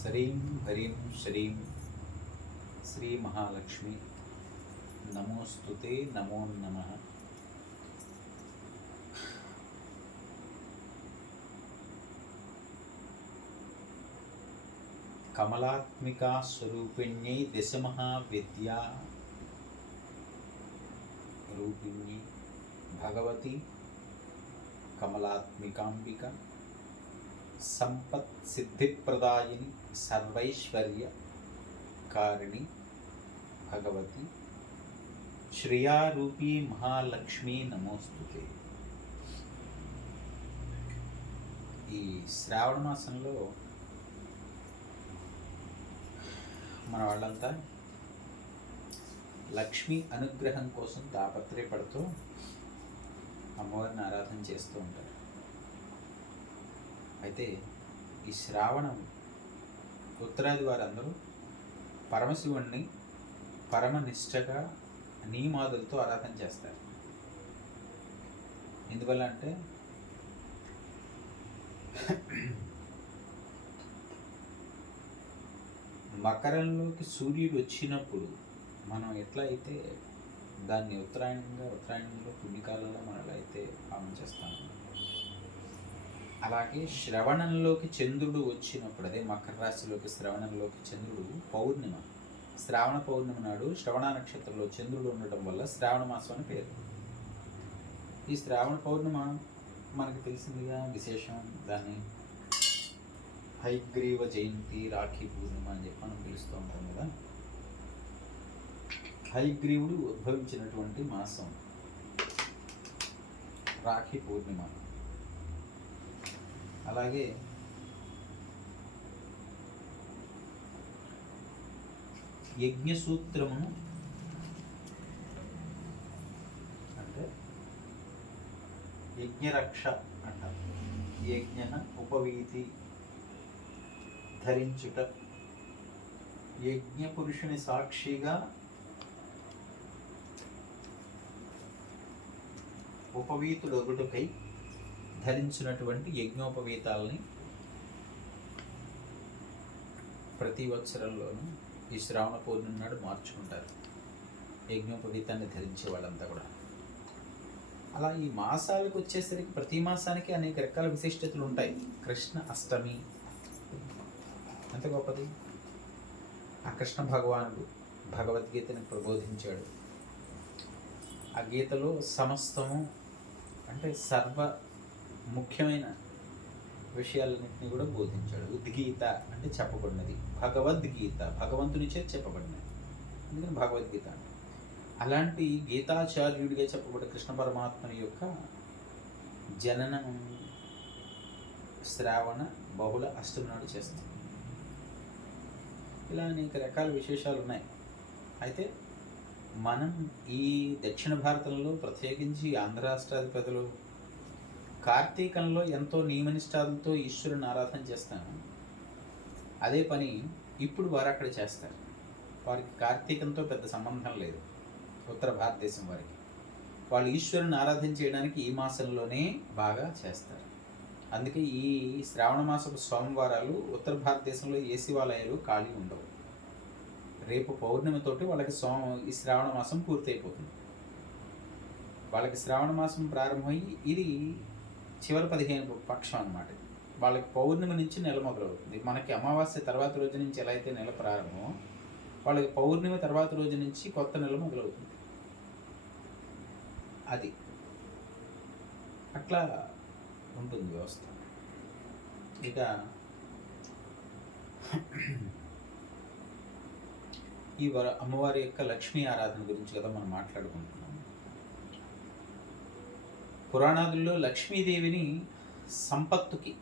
శ్రీం హ్రీం శ్రీం శ్రీ మహాలక్ష్మి నమోస్తుతే నమో నమః. కమలాత్మికా స్వరూపిణ్యై దశమహావిద్యా రూపిణ్యై భగవతి కమలాత్మికాంబిక సంపత్ సిద్ధిప్రదాయిని సర్వైశ్వర్య కారిణి భగవతి శ్రియారూపీ మహాలక్ష్మీ నమోస్తుతే. ఈ శ్రావణ మాసంలో మన వాళ్ళంతా లక్ష్మీ అనుగ్రహం కోసం తాపత్రయపడుతూ అమ్మవారిని ఆరాధన చేస్తూ ఉంటారు. అయితే ఈ శ్రావణం ఉత్తరాది వారందరూ పరమశివుణ్ణి పరమనిష్టగా నియమాదులతో ఆరాధన చేస్తారు. ఎందువల్ల అంటే మకరంలోకి సూర్యుడు వచ్చినప్పుడు మనం ఎట్లా అయితే దాన్ని ఉత్తరాయణంలో పుణ్యకాలంలో మనం ఎలా అయితే పాలన చేస్తాము, అలాగే శ్రవణంలోకి చంద్రుడు వచ్చినప్పుడు, అదే మకర రాశిలోకి శ్రవణంలోకి చంద్రుడు పౌర్ణిమ, శ్రావణ పౌర్ణిమ నాడు శ్రవణ నక్షత్రంలో చంద్రుడు ఉండటం వల్ల శ్రావణ మాసం అని పేరు. ఈ శ్రావణ పౌర్ణిమ మనకు తెలిసిందిగా విశేషం. దాన్ని హయగ్రీవ జయంతి, రాఖీ పూర్ణిమ అని చెప్పి మనం పిలుస్తూ ఉంటాం కదా. హయగ్రీవుడు ఉద్భవించినటువంటి మాసం రాఖీ పూర్ణిమ. అలాగే యజ్ఞసూత్రమును అంటే యజ్ఞరక్ష అంటారు. యజ్ఞ ఉపవీతి ధరించుట, యజ్ఞ పురుషుని సాక్షిగా ఉపవీతుడొకటికై ధరించినటువంటి యజ్ఞోపవీతాలని ప్రతి వత్సరంలోనూ ఈ శ్రావణ పౌర్ణమి నాడు మార్చుకుంటారు యజ్ఞోపవీతాన్ని ధరించే వాళ్ళంతా కూడా. అలా ఈ మాసాలకు వచ్చేసరికి ప్రతి మాసానికి అనేక రకాల విశిష్టతలు ఉంటాయి. కృష్ణ అష్టమి ఎంత గొప్పది! ఆ కృష్ణ భగవానుడు భగవద్గీతని ప్రబోధించాడు. ఆ గీతలో సమస్తము అంటే సర్వ ముఖ్యమైన విషయాలన్నింటినీ కూడా బోధించాడు. ఉద్గీత అంటే చెప్పబడినది, భగవద్గీత భగవంతుని చేత చెప్పబడినది, అందుకని భగవద్గీత అంటే. అలాంటి గీతాచార్యుడిగా చెప్పబడే కృష్ణ పరమాత్మని యొక్క జననం శ్రావణ బహుళ అష్టమి నాడు చేస్తాం. ఇలా అనేక రకాల విశేషాలు ఉన్నాయి. అయితే మనం ఈ దక్షిణ భారతంలో ప్రత్యేకించి ఆంధ్ర రాష్ట్రాధిపతులు కార్తీకంలో ఎంతో నియమనిష్టాలతో ఈశ్వరుని ఆరాధన చేస్తాను. అదే పని ఇప్పుడు వారు అక్కడ చేస్తారు. వారికి కార్తీకంతో పెద్ద సంబంధం లేదు. ఉత్తర భారతదేశం వారికి వాళ్ళు ఈశ్వరుని ఆరాధన చేయడానికి ఈ మాసంలోనే బాగా చేస్తారు. అందుకే ఈ శ్రావణ మాసపు సోమవారాలు ఉత్తర భారతదేశంలో ఏ శివాలయాలు ఖాళీ ఉండవు. రేపు పౌర్ణమితోటి వాళ్ళకి ఈ శ్రావణ మాసం పూర్తయిపోతుంది. వాళ్ళకి శ్రావణ మాసం ప్రారంభమయ్యి ఇది చివరి 15 పక్షం అన్నమాట. వాళ్ళకి పౌర్ణమి నుంచి నెల మొదలవుతుంది. మనకి అమావాస్య తర్వాత రోజు నుంచి ఎలా అయితే నెల ప్రారంభమో, వాళ్ళకి పౌర్ణమి తర్వాత రోజు నుంచి కొత్త నెల మొదలవుతుంది. అది అట్లా ఉంటుంది వ్యవస్థ. ఇక ఈ అమ్మవారి యొక్క లక్ష్మీ ఆరాధన గురించి కదా మనం మాట్లాడుకుంటున్నాం. పురాణాదుల్లో లక్ష్మీదేవిని సంపత్తుకి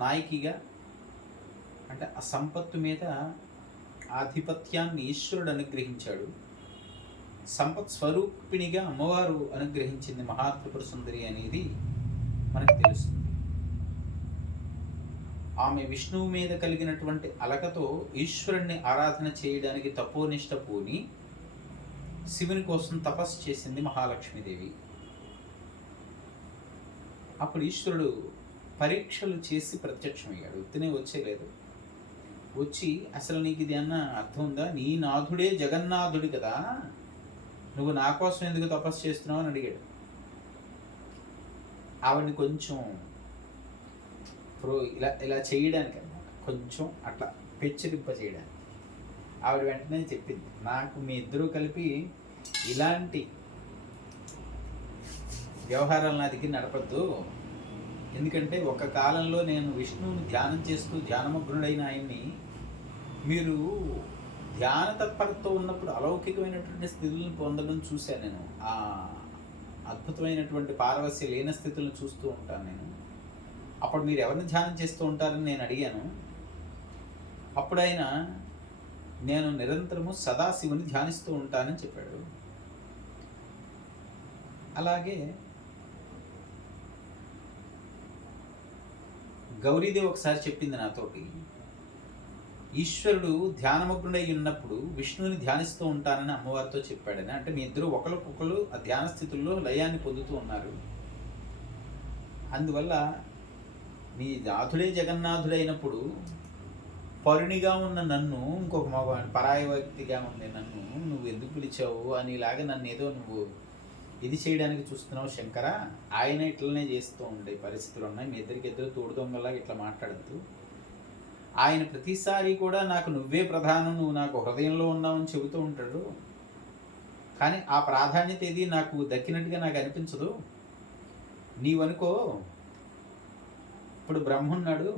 నాయకిగా, అంటే ఆ సంపత్తు మీద ఆధిపత్యాన్ని ఈశ్వరుడు అనుగ్రహించాడు. సంపత్ స్వరూపిణిగా అమ్మవారు అనుగ్రహించింది మహాత్రిపుర సుందరి అనేది మనకు తెలుస్తుంది. ఆమె విష్ణువు మీద కలిగినటువంటి అలకతో ఈశ్వరుణ్ణి ఆరాధన చేయడానికి తపోనిష్ట పూని శివుని కోసం తపస్సు చేసింది మహాలక్ష్మీదేవి. అప్పుడు ఈశ్వరుడు పరీక్షలు చేసి ప్రత్యక్షమయ్యాడు. ఉత్తినే వచ్చేలేదు. వచ్చి అసలు నీకు ఇది అన్న అర్థం ఉందా? నీ నాథుడే జగన్నాథుడు కదా, నువ్వు నా కోసం ఎందుకు తపస్సు చేస్తున్నావు అని అడిగాడు. ఆవిడ్ని కొంచెం ఇలా ఇలా చేయడానికి అన్నమాట, కొంచెం అట్లా పెచ్చరింప చేయడానికి. ఆవిడ వెంటనే చెప్పింది, నాకు మీ ఇద్దరూ కలిపి ఇలాంటి వ్యవహారాలు నా దగ్గర నడపద్దు. ఎందుకంటే ఒక కాలంలో నేను విష్ణువుని ధ్యానం చేస్తూ ధ్యానమగ్నుడైన ఆయన్ని మీరు ధ్యాన తత్పరతో ఉన్నప్పుడు అలౌకికమైనటువంటి స్థితులను పొందడం చూశాను నేను. ఆ అద్భుతమైనటువంటి పారవస్య లేన స్థితులను చూస్తూ ఉంటాను నేను. అప్పుడు మీరు ఎవరిని ధ్యానం చేస్తూ ఉంటారని నేను అడిగాను. అప్పుడు ఆయన నేను నిరంతరము సదాశివుని ధ్యానిస్తూ ఉంటానని చెప్పాడు. అలాగే గౌరీదేవి ఒకసారి చెప్పింది నాతోటి, ఈశ్వరుడు ధ్యానమగ్నుడై ఉన్నప్పుడు విష్ణువుని ధ్యానిస్తూ ఉంటానని అమ్మవారితో చెప్పాడని. అంటే మీ ఇద్దరు ఒకరికొకరు ఆ ధ్యాన స్థితుల్లో లయాన్ని పొందుతూ ఉన్నారు. అందువల్ల నీ నాథుడే జగన్నాథుడైనప్పుడు పరునిగా ఉన్న నన్ను ఇంకొక మగ పరాయి వ్యక్తిగా ఉంది నన్ను నువ్వు ఎందుకు పిలిచావు అనేలాగా నన్ను ఏదో నువ్వు ఇది చేయడానికి చూస్తున్నావు శంకర. ఆయన ఇట్లనే చేస్తూ ఉండే పరిస్థితులు ఉన్నాయి. మీ ఇద్దరు తోడు దొంగలాగా ఇట్లా మాట్లాడద్దు. ఆయన ప్రతిసారి కూడా నాకు నువ్వే ప్రధానం, నువ్వు నాకు హృదయంలో ఉన్నావని చెబుతూ ఉంటాడు. కానీ ఆ ప్రాధాన్యత ఏది నాకు దక్కినట్టుగా నాకు అనిపించదు. నీవనుకో, ఇప్పుడు బ్రహ్మన్నాడు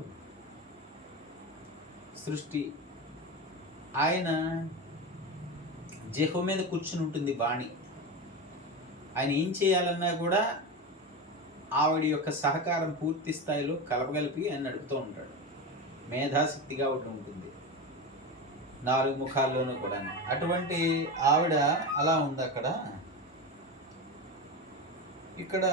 సృష్టి, ఆయన జహు మీద కూర్చుని ఉంటుంది వాణి. ఆయన ఏం చేయాలన్నా కూడా ఆవిడ యొక్క సహకారం పూర్తి స్థాయిలో కలపగలిపి ఆయన నడుపుతూ ఉంటాడు. మేధాశక్తిగా ఒకటి ఉంటుంది 4 ముఖాల్లోనూ కూడా. అటువంటి ఆవిడ అలా ఉంది అక్కడ. ఇక్కడ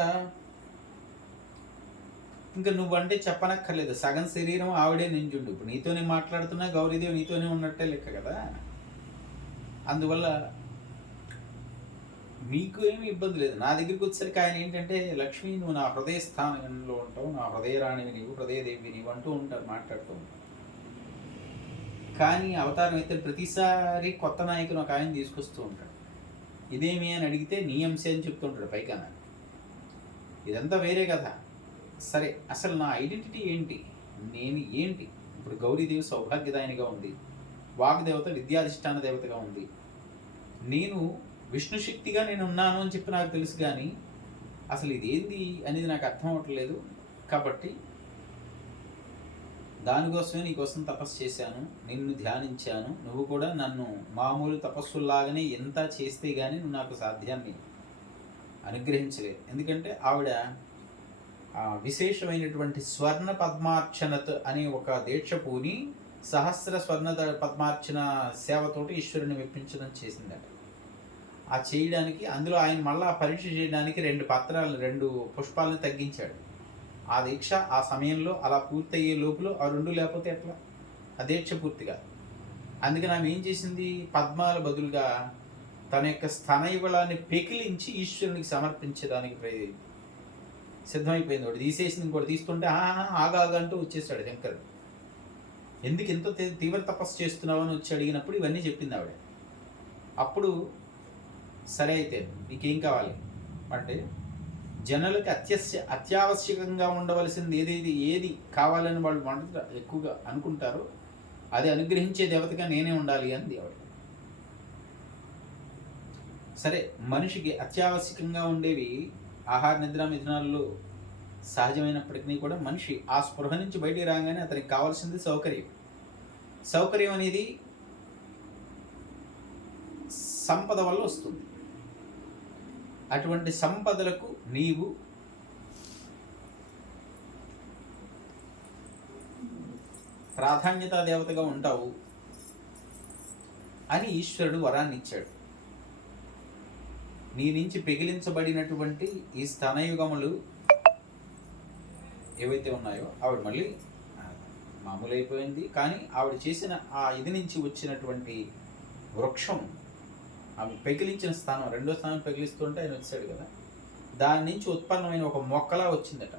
ఇంకా నువ్వంటే చెప్పనక్కర్లేదు, సగం శరీరం ఆవిడే నింజుండు. ఇప్పుడు నీతోనే మాట్లాడుతున్నా గౌరీదేవి నీతోనే ఉన్నట్టే లెక్క కదా. అందువల్ల మీకు ఏమి ఇబ్బంది లేదు. నా దగ్గరికి వచ్చేసరికి ఆయన ఏంటంటే, లక్ష్మి నువ్వు నా హృదయ స్థానంలో ఉంటావు, నా హృదయ రాణివి నీవు, హృదయదేవి నీవు అంటూ ఉంటారు, మాట్లాడుతూ ఉంటారు. కానీ అవతారం అయితే ప్రతిసారి కొత్త నాయకుని ఒక ఆయన తీసుకొస్తూ ఉంటాడు. ఇదేమి అని అడిగితే నీ అంశే అని చెప్తుంటాడు పైకాన. ఇదంతా వేరే కదా. సరే, అసలు నా ఐడెంటిటీ ఏంటి, నేను ఏంటి? ఇప్పుడు గౌరీదేవి సౌభాగ్యదాయనిగా ఉంది, వాగ్దేవత విద్యాధిష్టాన దేవతగా ఉంది. నేను విష్ణు శక్తిగా నేను ఉన్నాను అని చెప్పి నాకు తెలుసు, కానీ అసలు ఇదేంది అనేది నాకు అర్థం అవ్వట్లేదు. కాబట్టి దానికోసమే నీకోసం తపస్సు చేశాను, నిన్ను ధ్యానించాను. నువ్వు కూడా నన్ను మామూలు తపస్సులాగానే ఎంత చేస్తే కానీ నువ్వు నాకు సాధ్యాన్ని అనుగ్రహించలేదు. ఎందుకంటే ఆవిడ విశేషమైనటువంటి స్వర్ణ పద్మార్చనత్ అనే ఒక దీక్ష పూని సహస్ర స్వర్ణ పద్మార్చన సేవతోటి ఈశ్వరుని మెప్పించడం చేసిందట. ఆ చేయడానికి అందులో ఆయన మళ్ళీ పరీక్ష చేయడానికి 2 పుష్పాలను తగ్గించాడు. ఆ దీక్ష ఆ సమయంలో అలా పూర్తయ్యే లోపల ఆ 2 లేకపోతే ఎట్లా, ఆ దీక్ష పూర్తిగా. అందుకని ఆమె ఏం చేసింది, పద్మాల బదులుగా తన యొక్క స్థనయుగళాన్ని పెకిలించి ఈశ్వరునికి సమర్పించడానికి సిద్ధమైపోయింది. ఒకటి తీసేసింది, ఇంకోటి తీస్తుంటే ఆగాగంటూ వచ్చేసాడు శంకరుడు. ఎందుకు ఇంత తీవ్ర తపస్సు చేస్తున్నావు అని వచ్చి అడిగినప్పుడు ఇవన్నీ చెప్పింది ఆవిడ. అప్పుడు సరే అయితే నీకేం కావాలి అంటే, జనులకి అత్యావశ్యకంగా ఉండవలసింది ఏది కావాలని వాళ్ళు ఎక్కువగా అనుకుంటారో అది అనుగ్రహించే దేవతగా నేనే ఉండాలి అంది ఆవిడ. సరే, మనిషికి అత్యావశ్యకంగా ఉండేవి ఆహార నిద్ర మిథునాల్లో సహజమైనప్పటికీ కూడా మనిషి ఆ స్పృహ నుంచి బయటికి రాగానే అతనికి కావాల్సింది సౌకర్యం. సౌకర్యం అనేది సంపద వల్ల వస్తుంది. అటువంటి సంపదలకు నీవు ప్రాధాన్యతా దేవతగా ఉంటావు అని ఈశ్వరుడు వరాన్ని ఇచ్చాడు. నీ నుంచి పెగిలించబడినటువంటి ఈ స్తనయుగములు ఏవైతే ఉన్నాయో ఆవిడ మళ్ళీ మామూలు అయిపోయింది. కానీ ఆవిడ చేసిన ఆ ఇది నుంచి వచ్చినటువంటి వృక్షం, ఆమె పెకిలించిన స్థానం, 2వ స్థానం పెకిలిస్తుంటే ఆయన వచ్చాడు కదా, దాని నుంచి ఉత్పన్నమైన ఒక మొక్కలా వచ్చిందట.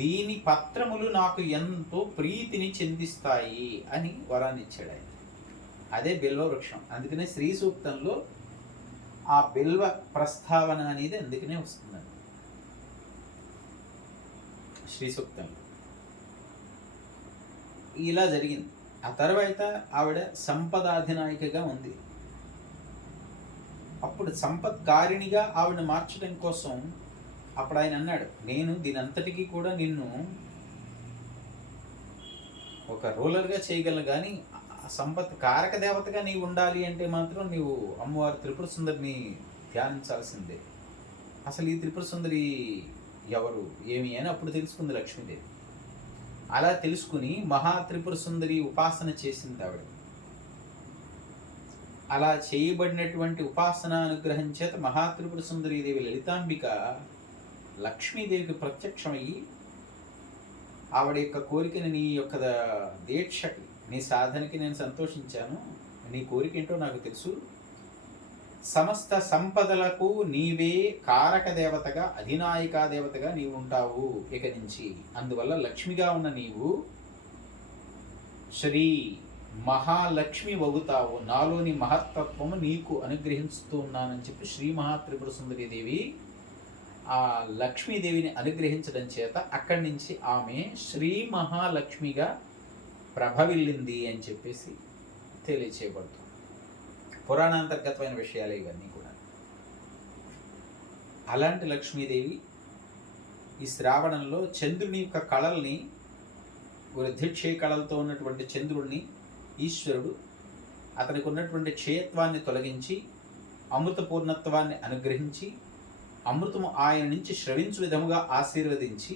దీని పత్రములు నాకు ఎంతో ప్రీతిని చెందిస్తాయి అని వరాన్ని ఇచ్చాడు ఆయన. అదే బిల్వ వృక్షం. అందుకనే శ్రీ సూక్తంలో ఆ బిల్వ ప్రస్తావన అనేది అందుకనే వస్తుందండి శ్రీ సూక్తంలో. ఇలా జరిగింది. ఆ తర్వాత ఆవిడ సంపదాధినాయికగా ఉంది. అప్పుడు సంపత్కారిణిగా ఆవిడ మార్చడం కోసం అప్పుడు ఆయన అన్నాడు, నేను దీనంతటికీ కూడా నిన్ను ఒక రూలర్గా చేయగలను, కానీ సంపత్ కారక దేవతగా నీవు ఉండాలి అంటే మాత్రం నీవు అమ్మవారు త్రిపుర సుందరిని ధ్యానించాల్సిందే. అసలు ఈ త్రిపుర సుందరి ఎవరు ఏమి అని అప్పుడు తెలుసుకుంది లక్ష్మీదేవి. అలా తెలుసుకుని మహా త్రిపుర సుందరి ఉపాసన చేసింది ఆవిడ. అలా చేయబడినటువంటి ఉపాసన అనుగ్రహం చేత మహా త్రిపుర సుందరీదేవి లలితాంబిక లక్ష్మీదేవికి ప్రత్యక్షమయ్యి ఆవిడ యొక్క కోరికని, నీ యొక్క దీక్షకి, నీ సాధనకి నేను సంతోషించాను, నీ కోరిక ఏంటో నాకు తెలుసు, సమస్త సంపదలకు నీవే కారక దేవతగా, అధినాయికా దేవతగా నీవు ఉంటావు ఇక నుంచి. అందువల్ల లక్ష్మిగా ఉన్న నీవు శ్రీ మహాలక్ష్మి అవుతావు, నాలోని మహత్తత్వము నీకు అనుగ్రహిస్తూ ఉన్నానని చెప్పి శ్రీ మహాత్రిపుర సుందరీదేవి ఆ లక్ష్మీదేవిని అనుగ్రహించడం చేత అక్కడి నుంచి ఆమె శ్రీ మహాలక్ష్మిగా ప్రభవిల్లింది అని చెప్పేసి తెలియచేయబడుతుంది. పురాణాంతర్గతమైన విషయాలు ఇవన్నీ కూడా. అలాంటి లక్ష్మీదేవి ఈ శ్రావణంలో చంద్రుని యొక్క కళల్ని, వృద్ధిక్షయ కళలతో ఉన్నటువంటి చంద్రుడిని ఈశ్వరుడు అతనికి ఉన్నటువంటి క్షయత్వాన్ని తొలగించి అమృత పూర్ణత్వాన్ని అనుగ్రహించి అమృతము ఆయన నుంచి శ్రవించు విధముగా ఆశీర్వదించి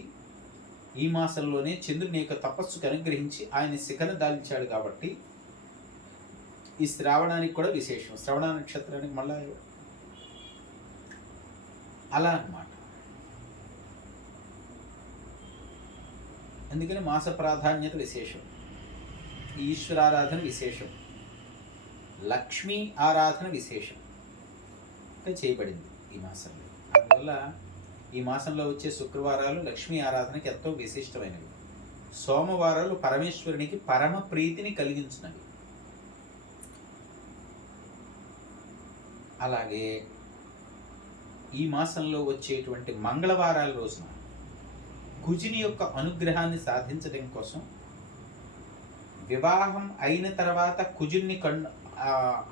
ఈ మాసంలోనే చంద్రుని యొక్క తపస్సుకు అనుగ్రహించి ఆయన శిఖను దాల్చాడు. కాబట్టి ఈ శ్రావణానికి కూడా విశేషం. శ్రవణ నక్షత్రానికి మళ్ళా అలా అన్నమాట. అందుకని మాస ప్రాధాన్యత విశేషం, ఈశ్వరారాధన విశేషం, లక్ష్మీ ఆరాధన విశేషం చేయబడింది ఈ మాసంలో. అందువల్ల ఈ మాసంలో వచ్చే శుక్రవారాలు లక్ష్మీ ఆరాధనకి ఎంతో విశిష్టమైనవి. సోమవారాలు పరమేశ్వరునికి పరమ ప్రీతిని కలిగించినవి. అలాగే ఈ మాసంలో వచ్చేటువంటి మంగళవారాల రోజున కుజుని యొక్క అనుగ్రహాన్ని సాధించడం కోసం, వివాహం అయిన తర్వాత కుజుని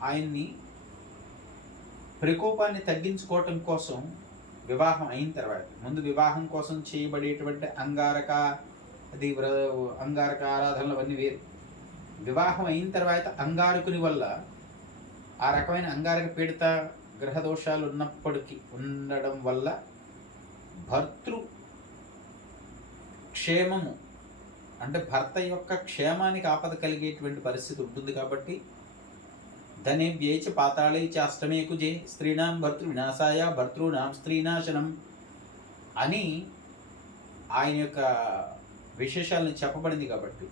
ఆయన్ని ప్రకోపాన్ని తగ్గించుకోవటం కోసం, వివాహం అయిన తర్వాత ముందు వివాహం కోసం చేయబడేటువంటి అంగారక ఆరాధనలు అవన్నీ వేరు. వివాహం అయిన తర్వాత అంగారకుని వల్ల ఆ రకమైన అంగారక పీడిత గ్రహ దోషాలు ఉన్నప్పటికీ ఉండడం వల్ల భర్తృ క్షేమము అంటే భర్త యొక్క క్షేమానికి ఆపద కలిగేటువంటి పరిస్థితి ఉంటుంది. కాబట్టి ధనే వ్యయచ పాతాళే చ అష్టమే కుజే స్త్రీణాం భర్తృ వినాశాయ భర్తృనాం స్త్రీనాశనం అని ఆయన యొక్క విశేషాలను చెప్పబడింది. కాబట్టి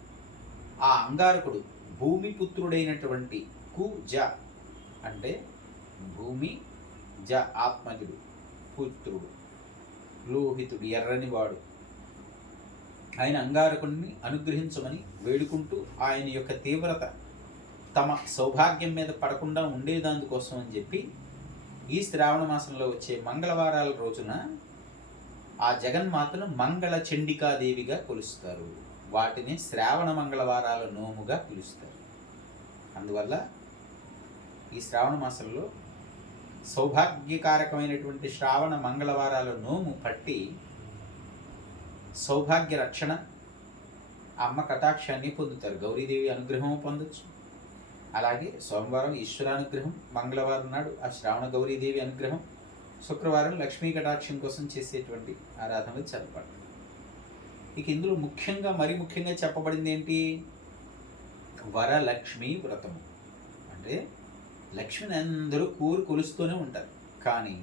ఆ అంగారకుడు భూమిపుత్రుడైనటువంటి కుజ అంటే భూమి, జ ఆత్మజుడు, పుత్రుడు, లోహితుడు, ఎర్రనివాడు, ఆయన అంగారకుడిని అనుగ్రహించమని వేడుకుంటూ ఆయన యొక్క తీవ్రత తమ సౌభాగ్యం మీద పడకుండా ఉండేదానికోసం అని చెప్పి ఈ శ్రావణ మాసంలో వచ్చే మంగళవారాల రోజున ఆ జగన్మాతను మంగళ చండికాదేవిగా కొలుస్తారు. వాటిని శ్రావణ మంగళవారాల నోముగా పిలుస్తారు. అందువల్ల ఈ శ్రావణ మాసంలో సౌభాగ్యకారకమైనటువంటి శ్రావణ మంగళవారాల నోము పట్టి సౌభాగ్య రక్షణ, అమ్మ కటాక్షాన్ని పొందుతారు. గౌరీదేవి అనుగ్రహం పొందొచ్చు. అలాగే సోమవారం ఈశ్వరానుగ్రహం, మంగళవారం నాడు ఆ శ్రావణ గౌరీదేవి అనుగ్రహం, శుక్రవారం లక్ష్మీ కటాక్షం కోసం చేసేటువంటి ఆరాధనలు చెప్పబడతాయి. ఇక ఇందులో మరీ ముఖ్యంగా చెప్పబడింది ఏంటి? వరలక్ష్మీ వ్రతము. అంటే లక్ష్మిని అందరూ కొలుస్తూనే ఉంటారు, కానీ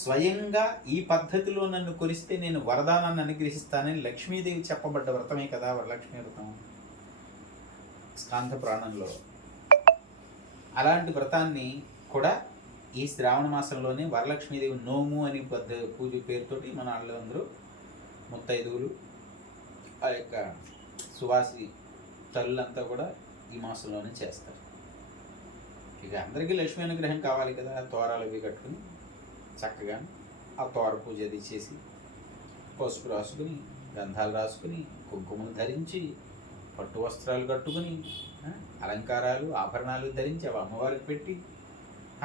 స్వయంగా ఈ పద్ధతిలో నన్ను కొలిస్తే నేను వరదానాన్ని అనుగ్రహిస్తానని లక్ష్మీదేవి చెప్పబడ్డ వ్రతమే కదా వరలక్ష్మీ వ్రతం స్కాంద పురాణంలో. అలాంటి వ్రతాన్ని కూడా ఈ శ్రావణ మాసంలోనే వరలక్ష్మీదేవి నోము అని పూజ పేరుతోటి మన వాళ్ళందరూ ముత్తైదువులు ఆ యొక్క సువాసి తల్లులంతా కూడా ఈ మాసంలోనే చేస్తారు. ఇక అందరికీ లక్ష్మీ అనుగ్రహం కావాలి కదా, తోరాలు అవి కట్టుకుని చక్కగా ఆ తోర పూజ అది చేసి పసుపు రాసుకుని గంధాలు రాసుకుని కుంకుమలు ధరించి పట్టు వస్త్రాలు కట్టుకుని అలంకారాలు ఆభరణాలు ధరించి అవి అమ్మవారికి పెట్టి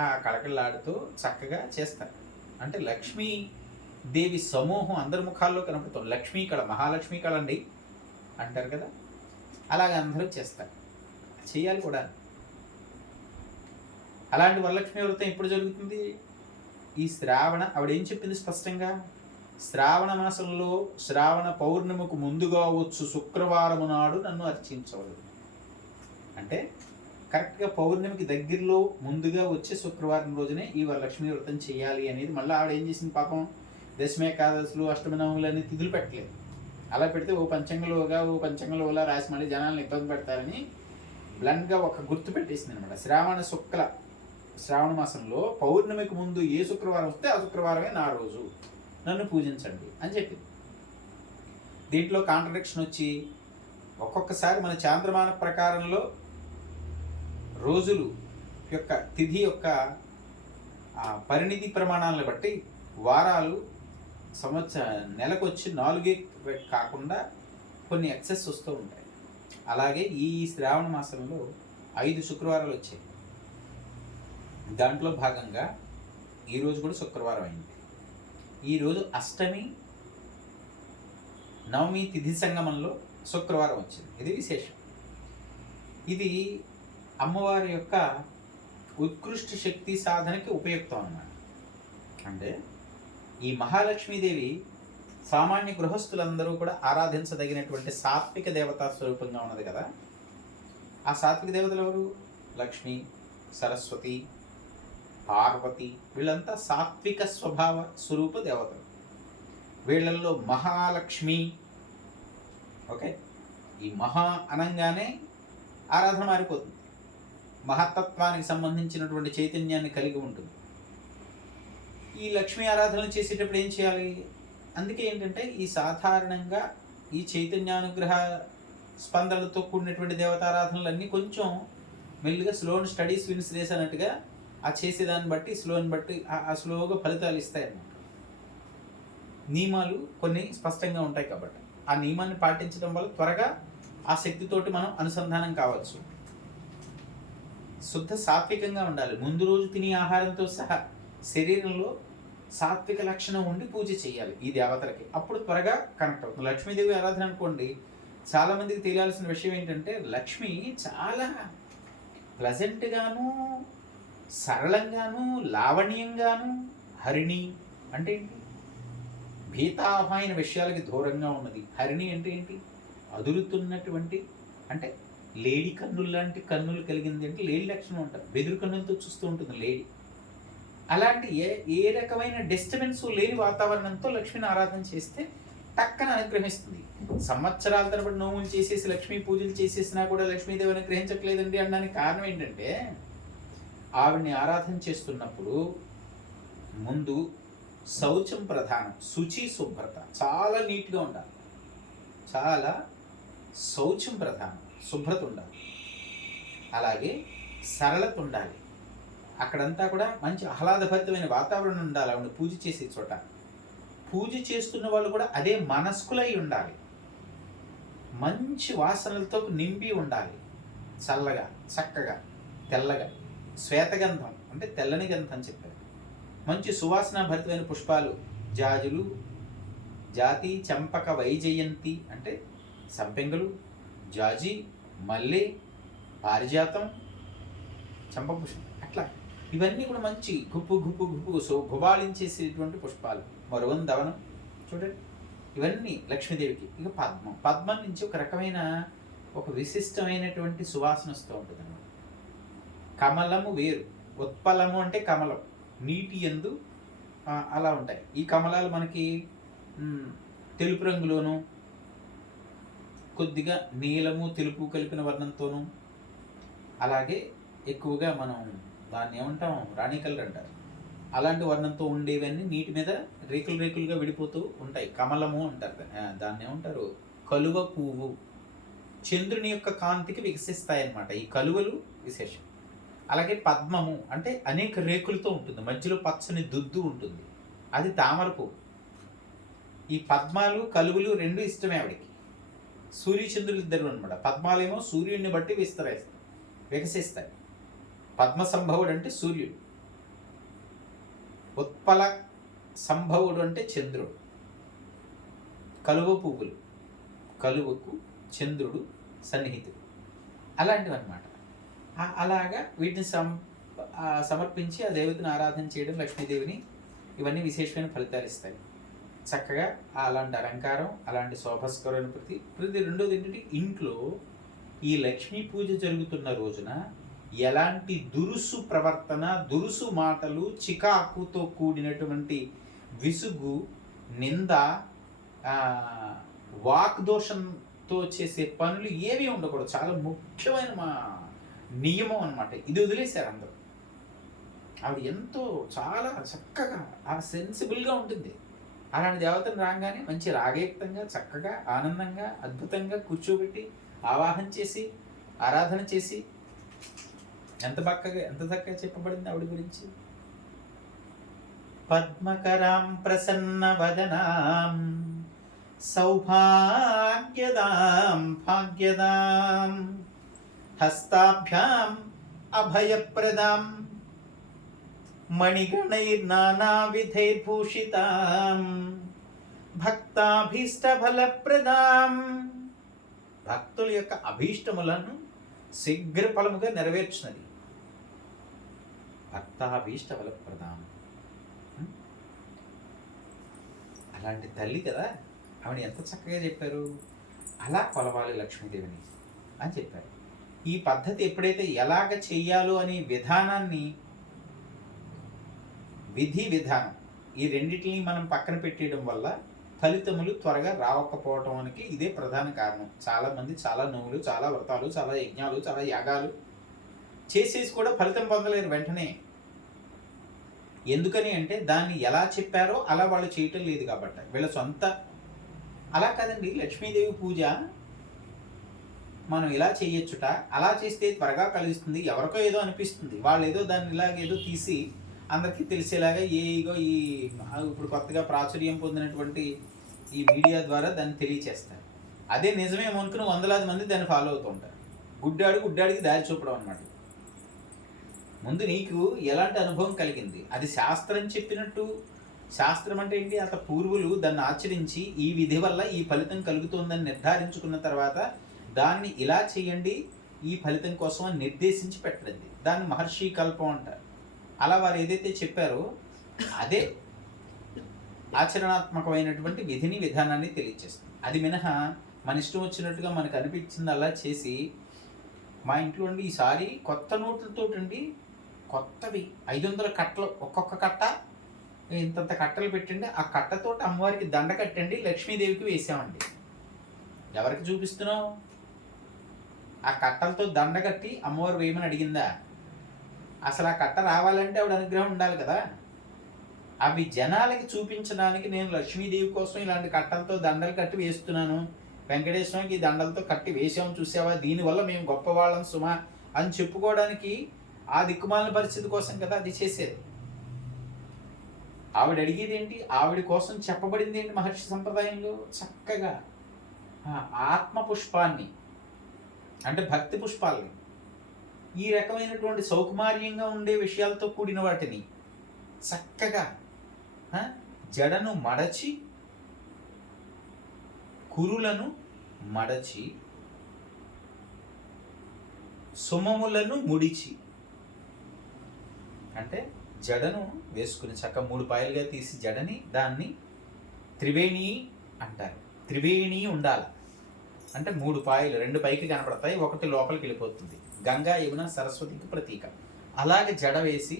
ఆ కళకళలాడుతూ చక్కగా చేస్తారు. అంటే లక్ష్మీ దేవి సమూహం అందరి ముఖాల్లో కనపడుతుంది. లక్ష్మీ కళ, మహాలక్ష్మీ కళ అండి అంటారు కదా, అలాగే అందరూ చేస్తారు, చేయాలి కూడా. అలాంటి వరలక్ష్మి వ్రతం ఎప్పుడు జరుగుతుంది? ఈ శ్రావణ, ఆవిడేం చెప్పింది స్పష్టంగా, శ్రావణ మాసంలో శ్రావణ పౌర్ణమికు ముందుగా వచ్చు శుక్రవారం నాడు నన్ను అర్చించవలదు. అంటే కరెక్ట్గా పౌర్ణమికి దగ్గరలో ముందుగా వచ్చే శుక్రవారం రోజునే ఈ వరలక్ష్మి వ్రతం చేయాలి అనేది. మళ్ళీ ఆవిడ ఏం చేసింది పాపం, దశమేకాదశులు అష్టమి నవములు అన్ని తిథులు పెట్టలేదు. అలా పెడితే ఓ పంచంగలోగా రాసి మళ్ళీ జనాలను ఇబ్బంది పెడతారని బ్లండ్గా ఒక గుర్తు పెట్టేసింది అనమాట. శ్రావణ మాసంలో పౌర్ణమికి ముందు ఏ శుక్రవారం వస్తే ఆ శుక్రవారమే నా రోజు, నన్ను పూజించండి అని చెప్పింది. దీంట్లో కాంట్రడిక్షన్ వచ్చి ఒక్కొక్కసారి మన చాంద్రమాన ప్రకారంలో రోజులు యొక్క తిథి యొక్క పరిణితి ప్రమాణాలను బట్టి వారాలు నెలకు వచ్చి 4 కాకుండా కొన్ని ఎక్సెస్ వస్తూ ఉంటాయి. అలాగే ఈ శ్రావణ మాసంలో 5 శుక్రవారాలు వచ్చాయి. దాంట్లో భాగంగా ఈరోజు కూడా శుక్రవారం అయింది. ఈరోజు అష్టమి నవమి తిథి సంగమంలో శుక్రవారం వచ్చింది. ఇది విశేషం. ఇది అమ్మవారి యొక్క ఉత్కృష్ట శక్తి సాధనకి ఉపయుక్తం అన్నమాట. అంటే ఈ మహాలక్ష్మీదేవి సామాన్య గృహస్థులందరూ కూడా ఆరాధించదగినటువంటి సాత్విక దేవతా స్వరూపంగా ఉన్నది కదా. ఆ సాత్విక దేవతలు ఎవరు? లక్ష్మి, సరస్వతి, పార్వతి, వీళ్ళంతా సాత్విక స్వభావ స్వరూప దేవతలు. వీళ్ళల్లో మహాలక్ష్మి, ఓకే, ఈ మహా అనంగానే ఆరాధన మారిపోతుంది. మహత్తత్వానికి సంబంధించినటువంటి చైతన్యాన్ని కలిగి ఉంటుంది. ఈ లక్ష్మీ ఆరాధనలు చేసేటప్పుడు ఏం చేయాలి? అందుకే ఏంటంటే ఈ సాధారణంగా ఈ చైతన్యానుగ్రహ స్పందనలతో కూడినటువంటి దేవతారాధనలన్నీ కొంచెం మెల్లిగా slow and steady wins race అన్నట్టుగా ఆ చేసేదాన్ని బట్టి ఆ స్లోగా ఫలితాలు ఇస్తాయన్నమాట. నియమాలు కొన్ని స్పష్టంగా ఉంటాయి కాబట్టి ఆ నియమాన్ని పాటించడం వల్ల త్వరగా ఆ శక్తితోటి మనం అనుసంధానం కావచ్చు. శుద్ధ సాత్వికంగా ఉండాలి. ముందు రోజు తినే ఆహారంతో సహా శరీరంలో సాత్విక లక్షణం ఉండి పూజ చేయాలి ఈ దేవతలకి. అప్పుడు త్వరగా కనెక్ట్ అవుతుంది. లక్ష్మీదేవి ఆరాధన అనుకోండి, చాలామందికి తెలియాల్సిన విషయం ఏంటంటే లక్ష్మి చాలా ప్లజెంట్గాను, సరళంగాను, లావణ్యంగాను, హరిణి అంటే ఏంటి? భీతావహమైన విషయాలకి దూరంగా ఉన్నది. హరిణి అంటే ఏంటి? అదురుతున్నటువంటి, అంటే లేడీ కన్నులు లాంటి కన్నులు కలిగింది అంటే లేడీ లక్షణం అంటారు. బెదురు కన్నులతో చూస్తూ ఉంటుంది లేడీ. అలాంటి ఏ రకమైన డిస్టర్బెన్స్ లేని వాతావరణంతో లక్ష్మిని ఆరాధన చేస్తే టక్కన అనుగ్రహిస్తుంది. సంవత్సరాల తరబడి నోములు చేసేసి లక్ష్మీ పూజలు చేసేసినా కూడా లక్ష్మీదేవి అనుగ్రహించట్లేదండి అనడానికి కారణం ఏంటంటే ఆవిడ్ని ఆరాధన చేస్తున్నప్పుడు ముందు శౌచం ప్రధానం. శుచి, శుభ్రత చాలా నీట్గా ఉండాలి. చాలా శౌచం ప్రధానం, శుభ్రత ఉండాలి. అలాగే సరళత ఉండాలి. అక్కడంతా కూడా మంచి ఆహ్లాదభరితమైన వాతావరణం ఉండాలి. ఆవిడ పూజ చేసే చోట పూజ చేస్తున్న వాళ్ళు కూడా అదే మనస్కులై ఉండాలి. మంచి వాసనలతో నింపి ఉండాలి. చల్లగా, చక్కగా, తెల్లగా, శ్వేతగంధం అంటే తెల్లని గంధం చెప్పారు. మంచి సువాసన భరితమైన పుష్పాలు, జాజులు, జాతి, చంపక, వైజయంతి అంటే సంపెంగలు, జాజి, మల్లె, పారిజాతం, చంప పుష్పం, అట్లా ఇవన్నీ కూడా మంచి గుప్పు గుప్పు గుప్పు గుబాళించేసేటువంటి పుష్పాలు. మరువందవనం చూడండి, ఇవన్నీ లక్ష్మీదేవికి. ఇక పద్మం నుంచి ఒక రకమైన ఒక విశిష్టమైనటువంటి సువాసన వస్తూ ఉంటుంది అన్నమాట. కమలము వేరు, ఉత్పలము అంటే కమలం, నీటి యందు అలా ఉంటాయి. ఈ కమలాలు మనకి తెలుపు రంగులోను, కొద్దిగా నీలము తెలుపు కలిపిన వర్ణంతోనూ, అలాగే ఎక్కువగా మనం దాన్ని ఏమంటాం, రాణి కలర్ అంటారు, అలాంటి వర్ణంతో ఉండేవన్నీ నీటి మీద రేకులుగా విడిపోతూ ఉంటాయి. కమలము అంటారు. దాన్ని ఏమంటారు, కలువ పువ్వు. చంద్రుని యొక్క కాంతికి వికసిస్తాయన్నమాట ఈ కలువలు విశేషం. అలాగే పద్మము అంటే అనేక రేకులతో ఉంటుంది, మధ్యలో పచ్చని దుద్దు ఉంటుంది, అది తామర పువ్వు. ఈ పద్మాలు కలువులు రెండు ఇష్టమే ఆవిడికి. సూర్యచంద్రులు ఇద్దరు అనమాట. పద్మాలేమో సూర్యుడిని బట్టి వికసిస్తాయి. పద్మ సంభవుడు అంటే సూర్యుడు, ఉత్పల సంభవుడు అంటే చంద్రుడు. కలువ పువ్వులు, కలువకు చంద్రుడు సన్నిహితుడు, అలాంటివి అనమాట. అలాగా వీటిని సమర్పించి ఆ దేవతను ఆరాధన చేయడం, లక్ష్మీదేవిని, ఇవన్నీ విశేషమైన ఫలితాలు ఇస్తాయి. చక్కగా అలాంటి అలంకారం, అలాంటి శోభస్కరమైన ప్రతి రెండోది ఏంటంటే ఇంట్లో ఈ లక్ష్మీ పూజ జరుగుతున్న రోజున ఎలాంటి దురుసు ప్రవర్తన, దురుసు మాటలు, చికాకుతో కూడినటువంటి విసుగు, నింద, వాక్దోషంతో చేసే పనులు ఏవి ఉండకూడదు. చాలా ముఖ్యమైన మా నియమం అన్నమాట. ఇది వదిలేశారు అందరూ. ఆవిడ ఎంతో చాలా చక్కగా సెన్సిబుల్గా ఉంటుంది. అలాంటి దేవతను రాగానే మంచి రాగయుక్తంగా, చక్కగా, ఆనందంగా, అద్భుతంగా కూర్చోబెట్టి ఆవాహన చేసి ఆరాధన చేసి ఎంత చక్కగా చెప్పబడింది ఆవిడ గురించి. పద్మకరాం ప్రసన్న వదనాం సౌభాగ్యదాం భాగ్యదాం హస్తాభ్యాం అభయప్రదాం మణిగణైర్నానావిధైర్భూషితాం భక్తాభీష్టఫలప్రదాం. భక్తుల యొక్క అభీష్టములను శీఘ్ర ఫలముగా నెరవేర్చినది. భక్తాభీష్టఫలప్రదాం. అలాంటి తల్లి కదా ఆవిడ, ఎంత చక్కగా చెప్పారు. అలా కొలవాలి లక్ష్మీదేవిని అని చెప్పారు. ఈ పద్ధతి ఎప్పుడైతే ఎలాగ చెయ్యాలో అనే విధానాన్ని, విధి విధానం, ఈ రెండింటిని మనం పక్కన పెట్టేయడం వల్ల ఫలితములు త్వరగా రావకపోవటానికి ఇదే ప్రధాన కారణం. చాలామంది చాలా నోములు, చాలా వ్రతాలు, చాలా యజ్ఞాలు, చాలా యాగాలు చేసేసి కూడా ఫలితం పొందలేరు వెంటనే. ఎందుకని అంటే దాన్ని ఎలా చెప్పారో అలా వాళ్ళు చేయటం లేదు కాబట్టి. వీళ్ళ సొంత అలా కాదండి. లక్ష్మీదేవి పూజ మనం ఇలా చేయొచ్చుట, అలా చేస్తే త్వరగా కలుస్తుంది, ఎవరికో ఏదో అనిపిస్తుంది, వాళ్ళు ఏదో దాన్ని ఇలాగేదో తీసి అందరికీ తెలిసేలాగా ఇప్పుడు కొత్తగా ప్రాచుర్యం పొందినటువంటి ఈ మీడియా ద్వారా దాన్ని తెలియచేస్తారు. అదే నిజమేమో అనుకుని వందలాది మంది దాన్ని ఫాలో అవుతూ ఉంటారు. గుడ్డాడికి దారి చూపడం అనమాట. ముందు నీకు ఎలాంటి అనుభవం కలిగింది, అది శాస్త్రం చెప్పినట్టు. శాస్త్రం అంటే ఏంటి? అంత పూర్వులు దాన్ని ఆచరించి ఈ విధి వల్ల ఈ ఫలితం కలుగుతుందని నిర్ధారించుకున్న తర్వాత దాన్ని ఇలా చేయండి ఈ ఫలితం కోసం అని నిర్దేశించి పెట్టండి. దాన్ని మహర్షి కల్పం అంటారు. అలా వారు ఏదైతే చెప్పారో అదే ఆచరణాత్మకమైనటువంటి విధిని, విధానాన్ని తెలియజేస్తుంది. అది మినహా మన ఇష్టం వచ్చినట్టుగా మనకు అనిపించింది అలా చేసి, మా ఇంట్లో అండి ఈసారి కొత్త నోట్లతో అండి, కొత్తవి 500 కట్టలు, ఒక్కొక్క కట్ట ఇంతంత కట్టలు పెట్టండి, ఆ కట్టతో అమ్మవారికి దండ కట్టండి, లక్ష్మీదేవికి వేసామండి. ఎవరికి చూపిస్తున్నావు? ఆ కట్టలతో దండ కట్టి అమ్మవారు వేయమని అడిగిందా? అసలు ఆ కట్ట రావాలంటే ఆవిడ అనుగ్రహం ఉండాలి కదా. అవి జనాలకి చూపించడానికి నేను లక్ష్మీదేవి కోసం ఇలాంటి కట్టలతో దండలు కట్టి వేస్తున్నాను, వెంకటేశ్వరకి ఈ దండలతో కట్టి వేసాము చూసావా, దీనివల్ల మేము గొప్పవాళ్ళం సుమా అని చెప్పుకోవడానికి ఆ దిక్కుమాలిన పరిస్థితి కోసం కదా అది చేసేది. ఆవిడ అడిగేది ఏంటి? ఆవిడ కోసం చెప్పబడింది ఏంటి మహర్షి సంప్రదాయంలో? చక్కగా ఆత్మ పుష్పాన్ని అంటే భక్తి పుష్పాలని, ఈ రకమైనటువంటి సౌకుమార్యంగా ఉండే విషయాలతో కూడిన వాటిని చక్కగా జడను మడచి, కురులను మడచి, సుమములను ముడిచి, అంటే జడను వేసుకుని చక్క 3 పాయలుగా తీసి జడని, దాన్ని త్రివేణి అంటారు. త్రివేణి ఉండాలి అంటే 3 పాయలు, 2 పైకి కనపడతాయి, 1 లోపలికి వెళ్ళిపోతుంది. గంగా, యమున, సరస్వతికి ప్రతీక. అలాగే జడ వేసి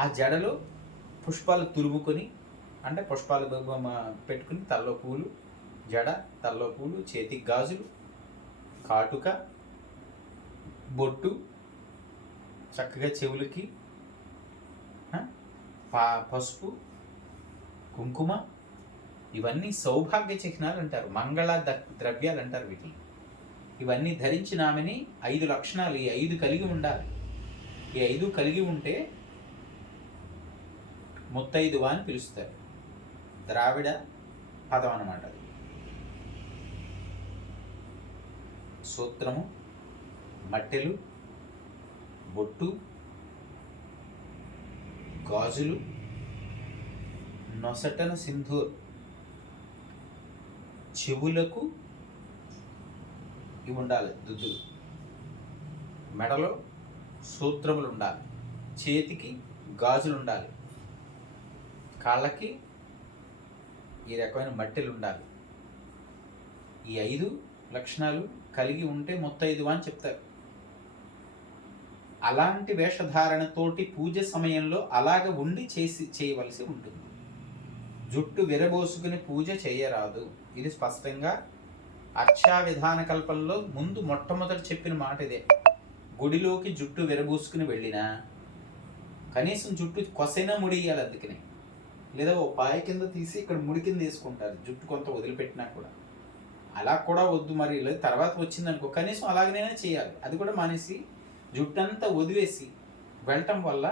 ఆ జడలో పుష్పాలు తురుముకొని, అంటే పుష్పాలు పెట్టుకుని, తల్లో పూలు, జడ, తల్లో పూలు, చేతికి గాజులు, కాటుక, బొట్టు, చక్కగా చెవులకి పసుపు, కుంకుమ, ఇవన్నీ సౌభాగ్య చిహ్నాలు అంటారు, మంగళ ద్రవ్యాలు అంటారు వీటిని. ఇవన్నీ ధరించిన ఆమెని 5 లక్షణాలు, ఈ 5 కలిగి ఉండాలి. ఈ 5 కలిగి ఉంటే ముత్తైదువ అని పిలుస్తారు. ద్రావిడ పదం అన్నమాట అది. సూత్రము, మట్టెలు, బొట్టు, గాజులు, నొసటన సింధూర్, చెవులకు ఇవి ఉండాలి దుద్దులు, మెడలో సూత్రములు ఉండాలి, చేతికి గాజులు ఉండాలి, కాళ్ళకి ఈ రకమైన మట్టెలు ఉండాలి. ఈ 5 లక్షణాలు కలిగి ఉంటే ముత్తైదువ అని చెప్తారు. అలాంటి వేషధారణతోటి పూజ సమయంలో అలాగ ఉండి చేయవలసి ఉంటుంది. జుట్టు విరబోసుకుని పూజ చేయరాదు. ఇది స్పష్టంగా అర్చా విధాన కల్పంలో ముందు మొట్టమొదటి చెప్పిన మాట ఇదే. గుడిలోకి జుట్టు విరబోసుకుని వెళ్ళినా కనీసం జుట్టు కొసైనా ముడియాలి. అందుకనే లేదా ఓ పాయ కింద తీసి ఇక్కడ ముడి కింద వేసుకుంటారు, జుట్టు కొంత వదిలిపెట్టినా కూడా. అలా కూడా వద్దు, మరి లేదు తర్వాత వచ్చిందనుకో కనీసం అలాగనైనా చేయాలి. అది కూడా మానేసి జుట్టంతా వదిలేసి వెళ్ళటం వల్ల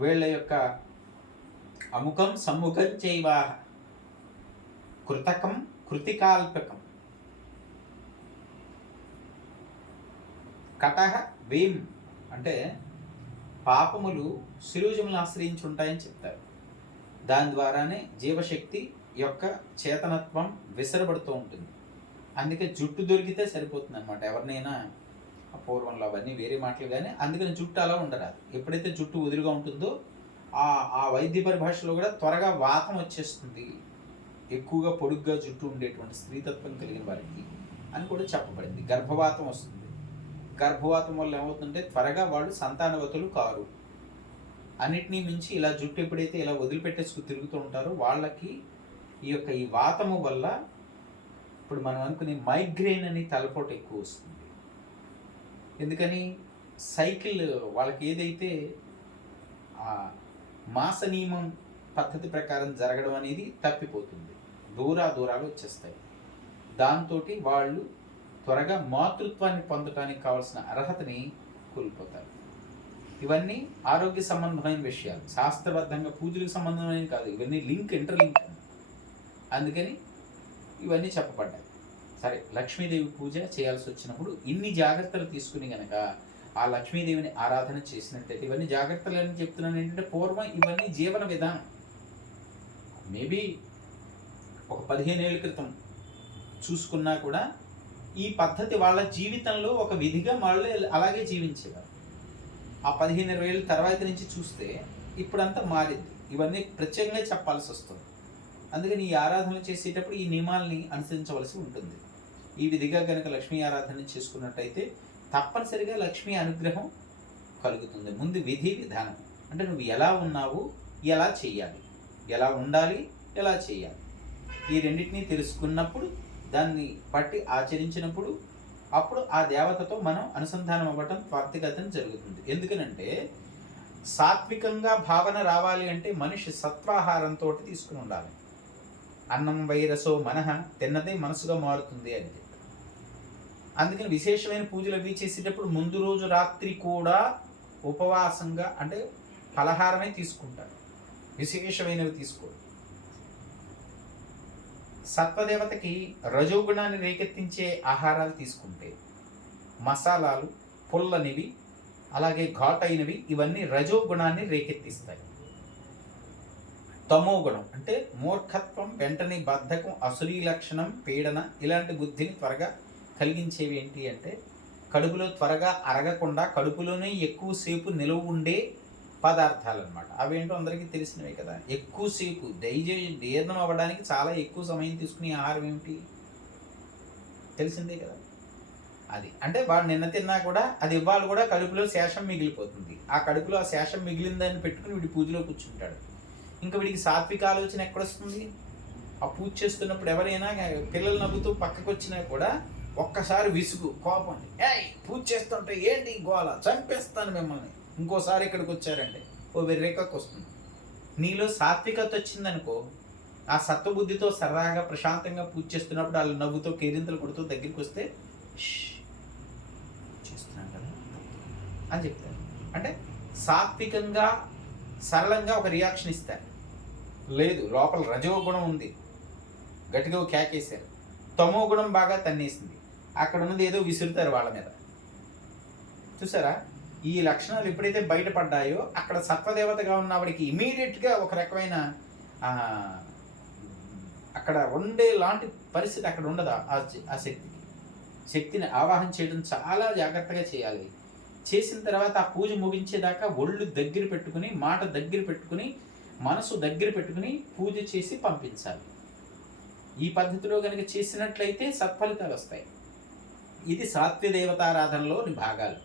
వీళ్ళ యొక్క అముఖం సమ్ముఖం చేయవాహ కృతకం కృతికాల్పకం కటహ వేం అంటే పాపములు శిరోజములను ఆశ్రయించి ఉంటాయని చెప్తారు. దాని ద్వారానే జీవశక్తి యొక్క చేతనత్వం విసరబడుతూ ఉంటుంది. అందుకే జుట్టు దొరికితే సరిపోతుంది అనమాట. ఎవరినైనా పూర్వంలో అవన్నీ వేరే మాటలు, కానీ అందుకని జుట్టు అలా ఉండరాదు. ఎప్పుడైతే జుట్టు వదులుగా ఉంటుందో ఆ వైద్య పరిభాషలో కూడా త్వరగా వాతం వచ్చేస్తుంది, ఎక్కువగా పొడుగ్గా జుట్టు ఉండేటువంటి స్త్రీతత్వం కలిగిన వారికి అని కూడా చెప్పబడింది. గర్భవాతం వస్తుంది. గర్భవాతం వల్ల ఏమవుతుందంటే త్వరగా వాళ్ళు సంతానవతులు కారు. అన్నిటినీ మించి ఇలా జుట్టు ఎప్పుడైతే ఇలా వదిలిపెట్టేసుకు తిరుగుతూ ఉంటారో వాళ్ళకి ఈ వాతము వల్ల ఇప్పుడు మనం అనుకునే మైగ్రేన్ అని తలపోటు ఎక్కువ వస్తుంది. ఎందుకని సైకిల్ వాళ్ళకి ఏదైతే మాస నియమం పద్ధతి ప్రకారం జరగడం అనేది తప్పిపోతుంది, దూరాలు వచ్చేస్తాయి. దాంతో వాళ్ళు త్వరగా మాతృత్వాన్ని పొందడానికి కావాల్సిన అర్హతని కోల్పోతారు. ఇవన్నీ ఆరోగ్య సంబంధమైన విషయాలు, శాస్త్రబద్ధంగా పూజలకు సంబంధమైన కాదు. ఇవన్నీ ఇంటర్లింక్. అందుకని ఇవన్నీ చెప్పబడ్డాయి. సరే, లక్ష్మీదేవి పూజ చేయాల్సి వచ్చినప్పుడు ఇన్ని జాగ్రత్తలు తీసుకుని కనుక ఆ లక్ష్మీదేవిని ఆరాధన చేసినట్లయితే, ఇవన్నీ జాగ్రత్తలు అని చెప్తున్నాను ఏంటంటే పూర్వం ఇవన్నీ జీవన విధానం. మేబీ ఒక 15 ఏళ్ళ క్రితం చూసుకున్నా కూడా ఈ పద్ధతి వాళ్ళ జీవితంలో ఒక విధిగా వాళ్ళు అలాగే జీవించేవారు. ఆ 15-20 ఏళ్ళ తర్వాత నుంచి చూస్తే ఇప్పుడంతా మారింది. ఇవన్నీ ప్రత్యేకంగా చెప్పాల్సి వస్తుంది. అందుకని ఈ ఆరాధనలు చేసేటప్పుడు ఈ నియమాల్ని అనుసరించవలసి ఉంటుంది. ఈ విధిగా కనుక లక్ష్మీ ఆరాధన చేసుకున్నట్టయితే తప్పనిసరిగా లక్ష్మీ అనుగ్రహం కలుగుతుంది. ముందు విధి విధానం అంటే నువ్వు ఎలా ఉన్నావు, ఎలా చేయాలి, ఎలా ఉండాలి, ఎలా చేయాలి, ఈ రెండింటినీ తెలుసుకున్నప్పుడు దాన్ని బట్టి ఆచరించినప్పుడు అప్పుడు ఆ దేవతతో మనం అనుసంధానం అవ్వటం త్వరితగతిన జరుగుతుంది. ఎందుకనంటే సాత్వికంగా భావన రావాలి అంటే మనిషి సత్వాహారంతో తీసుకుని ఉండాలి. అన్నం వైరసో మనః, తిన్నదే మనసుగా మారుతుంది అని చెప్పి. అందుకని విశేషమైన పూజలు అవి చేసేటప్పుడు ముందు రోజు రాత్రి కూడా ఉపవాసంగా అంటే ఫలహారమే తీసుకుంటారు, విశేషమైనవి తీసుకోరు. సత్వదేవతకి రజోగుణాన్ని రేకెత్తించే ఆహారాలు తీసుకుంటే మసాలాలు, పుల్లనివి, అలాగే ఘాటైనవి ఇవన్నీ రజోగుణాన్ని రేకెత్తిస్తాయి. తమో గుణం అంటే మూర్ఖత్వం, వెంటనే బద్ధకం, అసురీ లక్షణం, పీడన ఇలాంటి బుద్ధిని త్వరగా కలిగించేవి ఏంటి అంటే కడుపులో త్వరగా అరగకుండా కడుపులోనే ఎక్కువసేపు నిలువ ఉండే పదార్థాలు అనమాట. అవేంటో అందరికీ తెలిసినవే కదా. ఎక్కువసేపు జీర్ణం అవ్వడానికి చాలా ఎక్కువ సమయం తీసుకునే ఆహారం ఏమిటి తెలిసిందే కదా. అది అంటే వాడు నిన్న తిన్నా కూడా అది ఇవాళ కూడా కడుపులో శేషం మిగిలిపోతుంది. ఆ కడుపులో ఆ శేషం మిగిలిందని పెట్టుకుని వీడి పూజలో కూర్చుంటాడు. ఇంకా వీడికి సాత్విక ఆలోచన ఎక్కడొస్తుంది? ఆ పూజ చేస్తున్నప్పుడు ఎవరైనా పిల్లలు నవ్వుతూ పక్కకు వచ్చినా కూడా ఒక్కసారి విసుగు, కోపం, పూజ చేస్తుంటే ఏంటి గోల, చంపేస్తాను మిమ్మల్ని, ఇంకోసారి ఇక్కడికి వచ్చారంటే ఓ వెర్రేకకు వస్తుంది. నీలో సాత్వికత వచ్చిందనుకో ఆ సత్వబుద్ధితో సరదాగా ప్రశాంతంగా పూజ చేస్తున్నప్పుడు వాళ్ళు నవ్వుతో కేరింతలు కొడుతూ దగ్గరికి వస్తే చేస్తున్నాం కదా అని చెప్తారు. అంటే సాత్వికంగా సరళంగా ఒక రియాక్షన్ ఇస్తారు. లేదు లోపల రజో గుణం ఉంది, గట్టిగా కేకేశారు, తమో గుణం బాగా తన్నేసింది, అక్కడ ఉన్నది ఏదో విసురుతారు వాళ్ళ మీద. చూసారా, ఈ లక్షణాలు ఎప్పుడైతే బయటపడ్డాయో అక్కడ సత్వదేవతగా ఉన్నవాడికి ఇమీడియట్గా ఒక రకమైన అక్కడ ఉండే లాంటి పరిస్థితి అక్కడ ఉండదు. ఆ శక్తిని ఆవాహన చేయడం చాలా జాగ్రత్తగా చేయాలి. చేసిన తర్వాత ఆ పూజ ముగించేదాకా ఒళ్ళు దగ్గర పెట్టుకుని, మాట దగ్గర పెట్టుకుని, మనసు దగ్గర పెట్టుకుని పూజ చేసి పంపించాలి. ఈ పద్ధతిలో కనుక చేసినట్లయితే సత్ఫలితాలు వస్తాయి. ఇది సాత్విక దేవతారాధనలోని భాగాలు.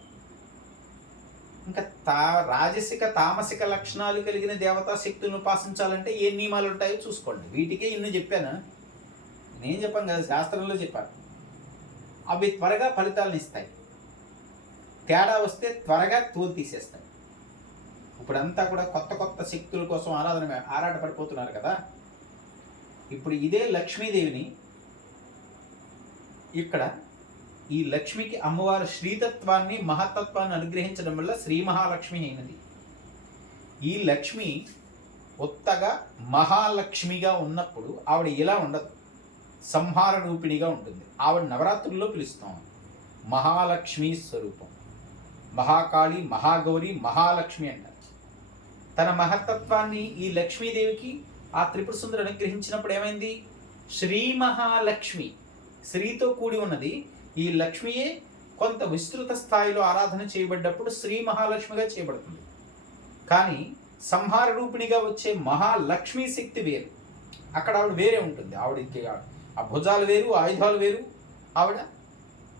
ఇంకా రాజసిక తామసిక లక్షణాలు కలిగిన దేవతా శక్తులను ఉపాసించాలంటే ఏ నియమాలు ఉంటాయో చూసుకోండి. వీటికే ఇన్ని చెప్పాను, నేను చెప్పాను కదా, శాస్త్రంలో చెప్పాను. అవి త్వరగా ఫలితాలను ఇస్తాయి, తేడా వస్తే త్వరగా తోలు తీసేస్తాయి. ఇప్పుడంతా కూడా కొత్త కొత్త శక్తుల కోసం ఆరాటపడిపోతున్నారు కదా. ఇప్పుడు ఇదే లక్ష్మీదేవిని, ఇక్కడ ఈ లక్ష్మికి అమ్మవారు శ్రీతత్వాన్ని మహత్తత్వాన్ని అనుగ్రహించడం వల్ల శ్రీ మహాలక్ష్మి అయినది. ఈ లక్ష్మి కొత్తగా మహాలక్ష్మిగా ఉన్నప్పుడు ఆవిడ ఇలా ఉండదు, సంహార రూపిణిగా ఉంటుంది. ఆవిడ నవరాత్రుల్లో పిలుస్తాం మహాలక్ష్మి స్వరూపం. మహాకాళి, మహాగౌరి, మహాలక్ష్మి అంటారు. తన మహత్తత్వాన్ని ఈ లక్ష్మీదేవికి ఆ త్రిపుర సుందరి అనుగ్రహించినప్పుడు ఏమైంది? శ్రీ మహాలక్ష్మి, శ్రీతో కూడి ఉన్నది ఈ లక్ష్మియే కొంత విస్తృత స్థాయిలో ఆరాధన చేయబడ్డప్పుడు శ్రీ మహాలక్ష్మిగా చేయబడుతుంది. కానీ సంహార రూపిణిగా వచ్చే మహాలక్ష్మీ శక్తి వేరు, అక్కడ ఆవిడ వేరే ఉంటుంది. ఆవిడకి ఆ భుజాలు వేరు, ఆయుధాలు వేరు. ఆవిడ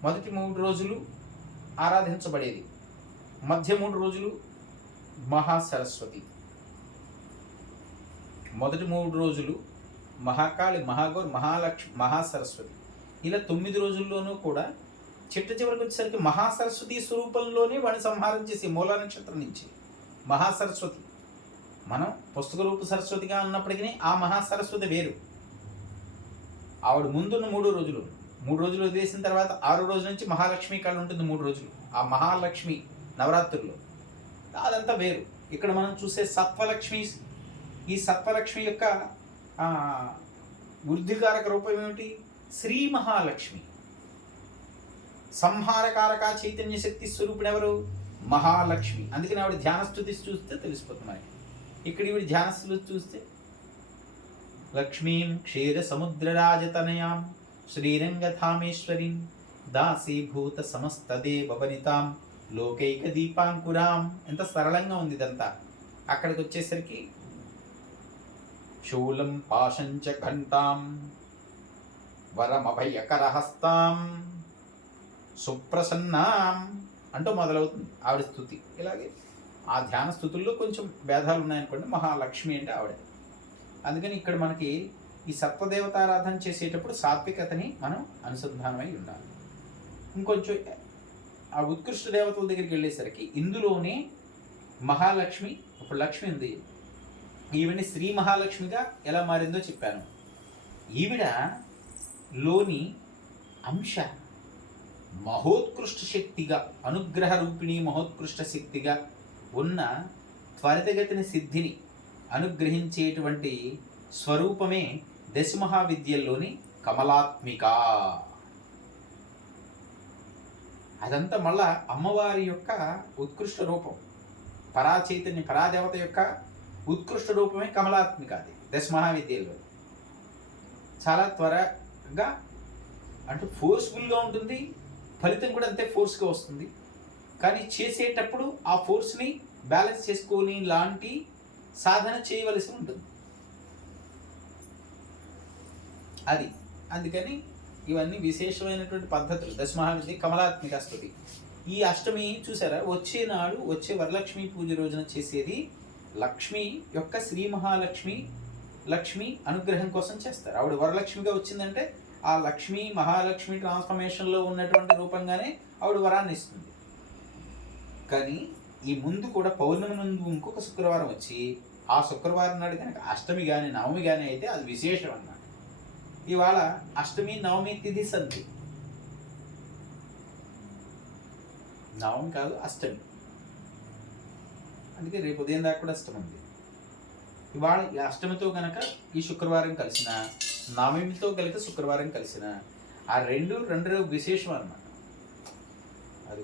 మొదటి 3 రోజులు ఆరాధించబడేది, మధ్య 3 రోజులు మహాసరస్వతి, మొదటి 3 రోజులు మహాకాళి, మహాగౌరి, మహాలక్ష్మి, మహాసరస్వతి. ఇలా 9 రోజుల్లోనూ కూడా చివరికి వచ్చేసరికి మహాసరస్వతి స్వరూపంలోనే వాడిని సంహారం చేసి మూలా నక్షత్రం నుంచి మహాసరస్వతి. మనం పుస్తక రూప సరస్వతిగా ఉన్నప్పటికీ ఆ మహాసరస్వతి వేరు. ఆవిడ ముందున్న 3 రోజులు, 3 రోజులు వదిలేసిన తర్వాత 6 రోజుల నుంచి మహాలక్ష్మి కాళ్ళు ఉంటుంది 3 రోజులు. ఆ మహాలక్ష్మి నవరాత్రుల్లో అదంతా వేరు. ఇక్కడ మనం చూసే సత్వలక్ష్మి, ఈ సత్వలక్ష్మి యొక్క వృద్ధికారక రూపం ఏమిటి? శ్రీ మహాలక్ష్మి. సంహారకారక చైతన్య శక్తి స్వరూపుడు ఎవరు? మహాలక్ష్మి. అందుకని ఆవిడ ధ్యానస్థుతి చూస్తే తెలిసిపోతుంది మనకి. ఇక్కడ ఈవిడ ధ్యానస్థుతి చూస్తే లక్ష్మీం క్షీర సముద్రరాజతనయాం శ్రీరంగధామేశ్వరీం దాసీభూత సమస్త దేవవనితాం లోకైక దీపాంకురాం. ఎంత సరళంగా ఉంది ఇదంతా. అక్కడికి వచ్చేసరికి శూలం పాశంచ ఘంటాం వరమభయకరహస్తాం సుప్రసన్నాం అంటూ మొదలవుతుంది ఆవిడ స్థుతి. ఇలాగే ఆ ధ్యాన స్థుతుల్లో కొంచెం భేదాలు ఉన్నాయనుకోండి. మహాలక్ష్మి అంటే ఆవిడ. అందుకని ఇక్కడ మనకి ఈ సత్వదేవతారాధన చేసేటప్పుడు సాత్వికతని మనం అనుసంధానమై ఉండాలి. ఇంకొంచెం ఆ ఉత్కృష్ట దేవతల దగ్గరికి వెళ్ళేసరికి ఇందులోనే మహాలక్ష్మి, ఇప్పుడు లక్ష్మి ఉంది, ఈవిడ శ్రీ మహాలక్ష్మిగా ఎలా మారిందో చెప్పాను. ఈవిడ లోని అంశ మహోత్కృష్ట శక్తిగా, అనుగ్రహ రూపిణి మహోత్కృష్ట శక్తిగా ఉన్న త్వరితగతిని సిద్ధిని అనుగ్రహించేటువంటి స్వరూపమే దశమహావిద్యల్లోని కమలాత్మిక. అదంతా మళ్ళా అమ్మవారి యొక్క ఉత్కృష్ట రూపం, పరాచైతన్య పరాదేవత యొక్క ఉత్కృష్ట రూపమే కమలాత్మిక. అది దశమహావిద్యల్లో చాలా త్వరగా అంటే ఫోర్స్ఫుల్గా ఉంటుంది, ఫలితం కూడా అంతే ఫోర్స్గా వస్తుంది. కానీ చేసేటప్పుడు ఆ ఫోర్స్ని బ్యాలెన్స్ చేసుకొని లాంటి సాధన చేయవలసి ఉంటుంది. అది అందుకని ఇవన్నీ విశేషమైనటువంటి పద్ధతులు. దశమహావిద్య కమలాత్మిక స్తుతి. ఈ అష్టమి చూసారా, వచ్చే నాడు వచ్చే వరలక్ష్మి పూజ రోజున చేసేది లక్ష్మి యొక్క శ్రీ మహాలక్ష్మి లక్ష్మి అనుగ్రహం కోసం చేస్తారు. ఆవిడ వరలక్ష్మిగా వచ్చిందంటే ఆ లక్ష్మి మహాలక్ష్మి ట్రాన్స్ఫర్మేషన్లో ఉన్నటువంటి రూపంగానే ఆవిడ వరాన్ని ఇస్తుంది. కానీ ఈ ముందు కూడా పౌర్ణమి నుండి ఇంకొక శుక్రవారం వచ్చి ఆ శుక్రవారం నాడు కనుక అష్టమి కానీ నవమి కానీ అయితే అది విశేషం అన్నమాట. ఇవాళ అష్టమి నవమి తిథి సంతి, నవమి కాదు అష్టమి, అందుకే రేపు ఉదయం దాకా కూడా అష్టమి ఉంది. ఇవాళ ఈ అష్టమితో కనుక ఈ శుక్రవారం కలిసిన, నవమితో కలిసి శుక్రవారం కలిసిన, ఆ రెండు విశేషం అన్నమాట. అది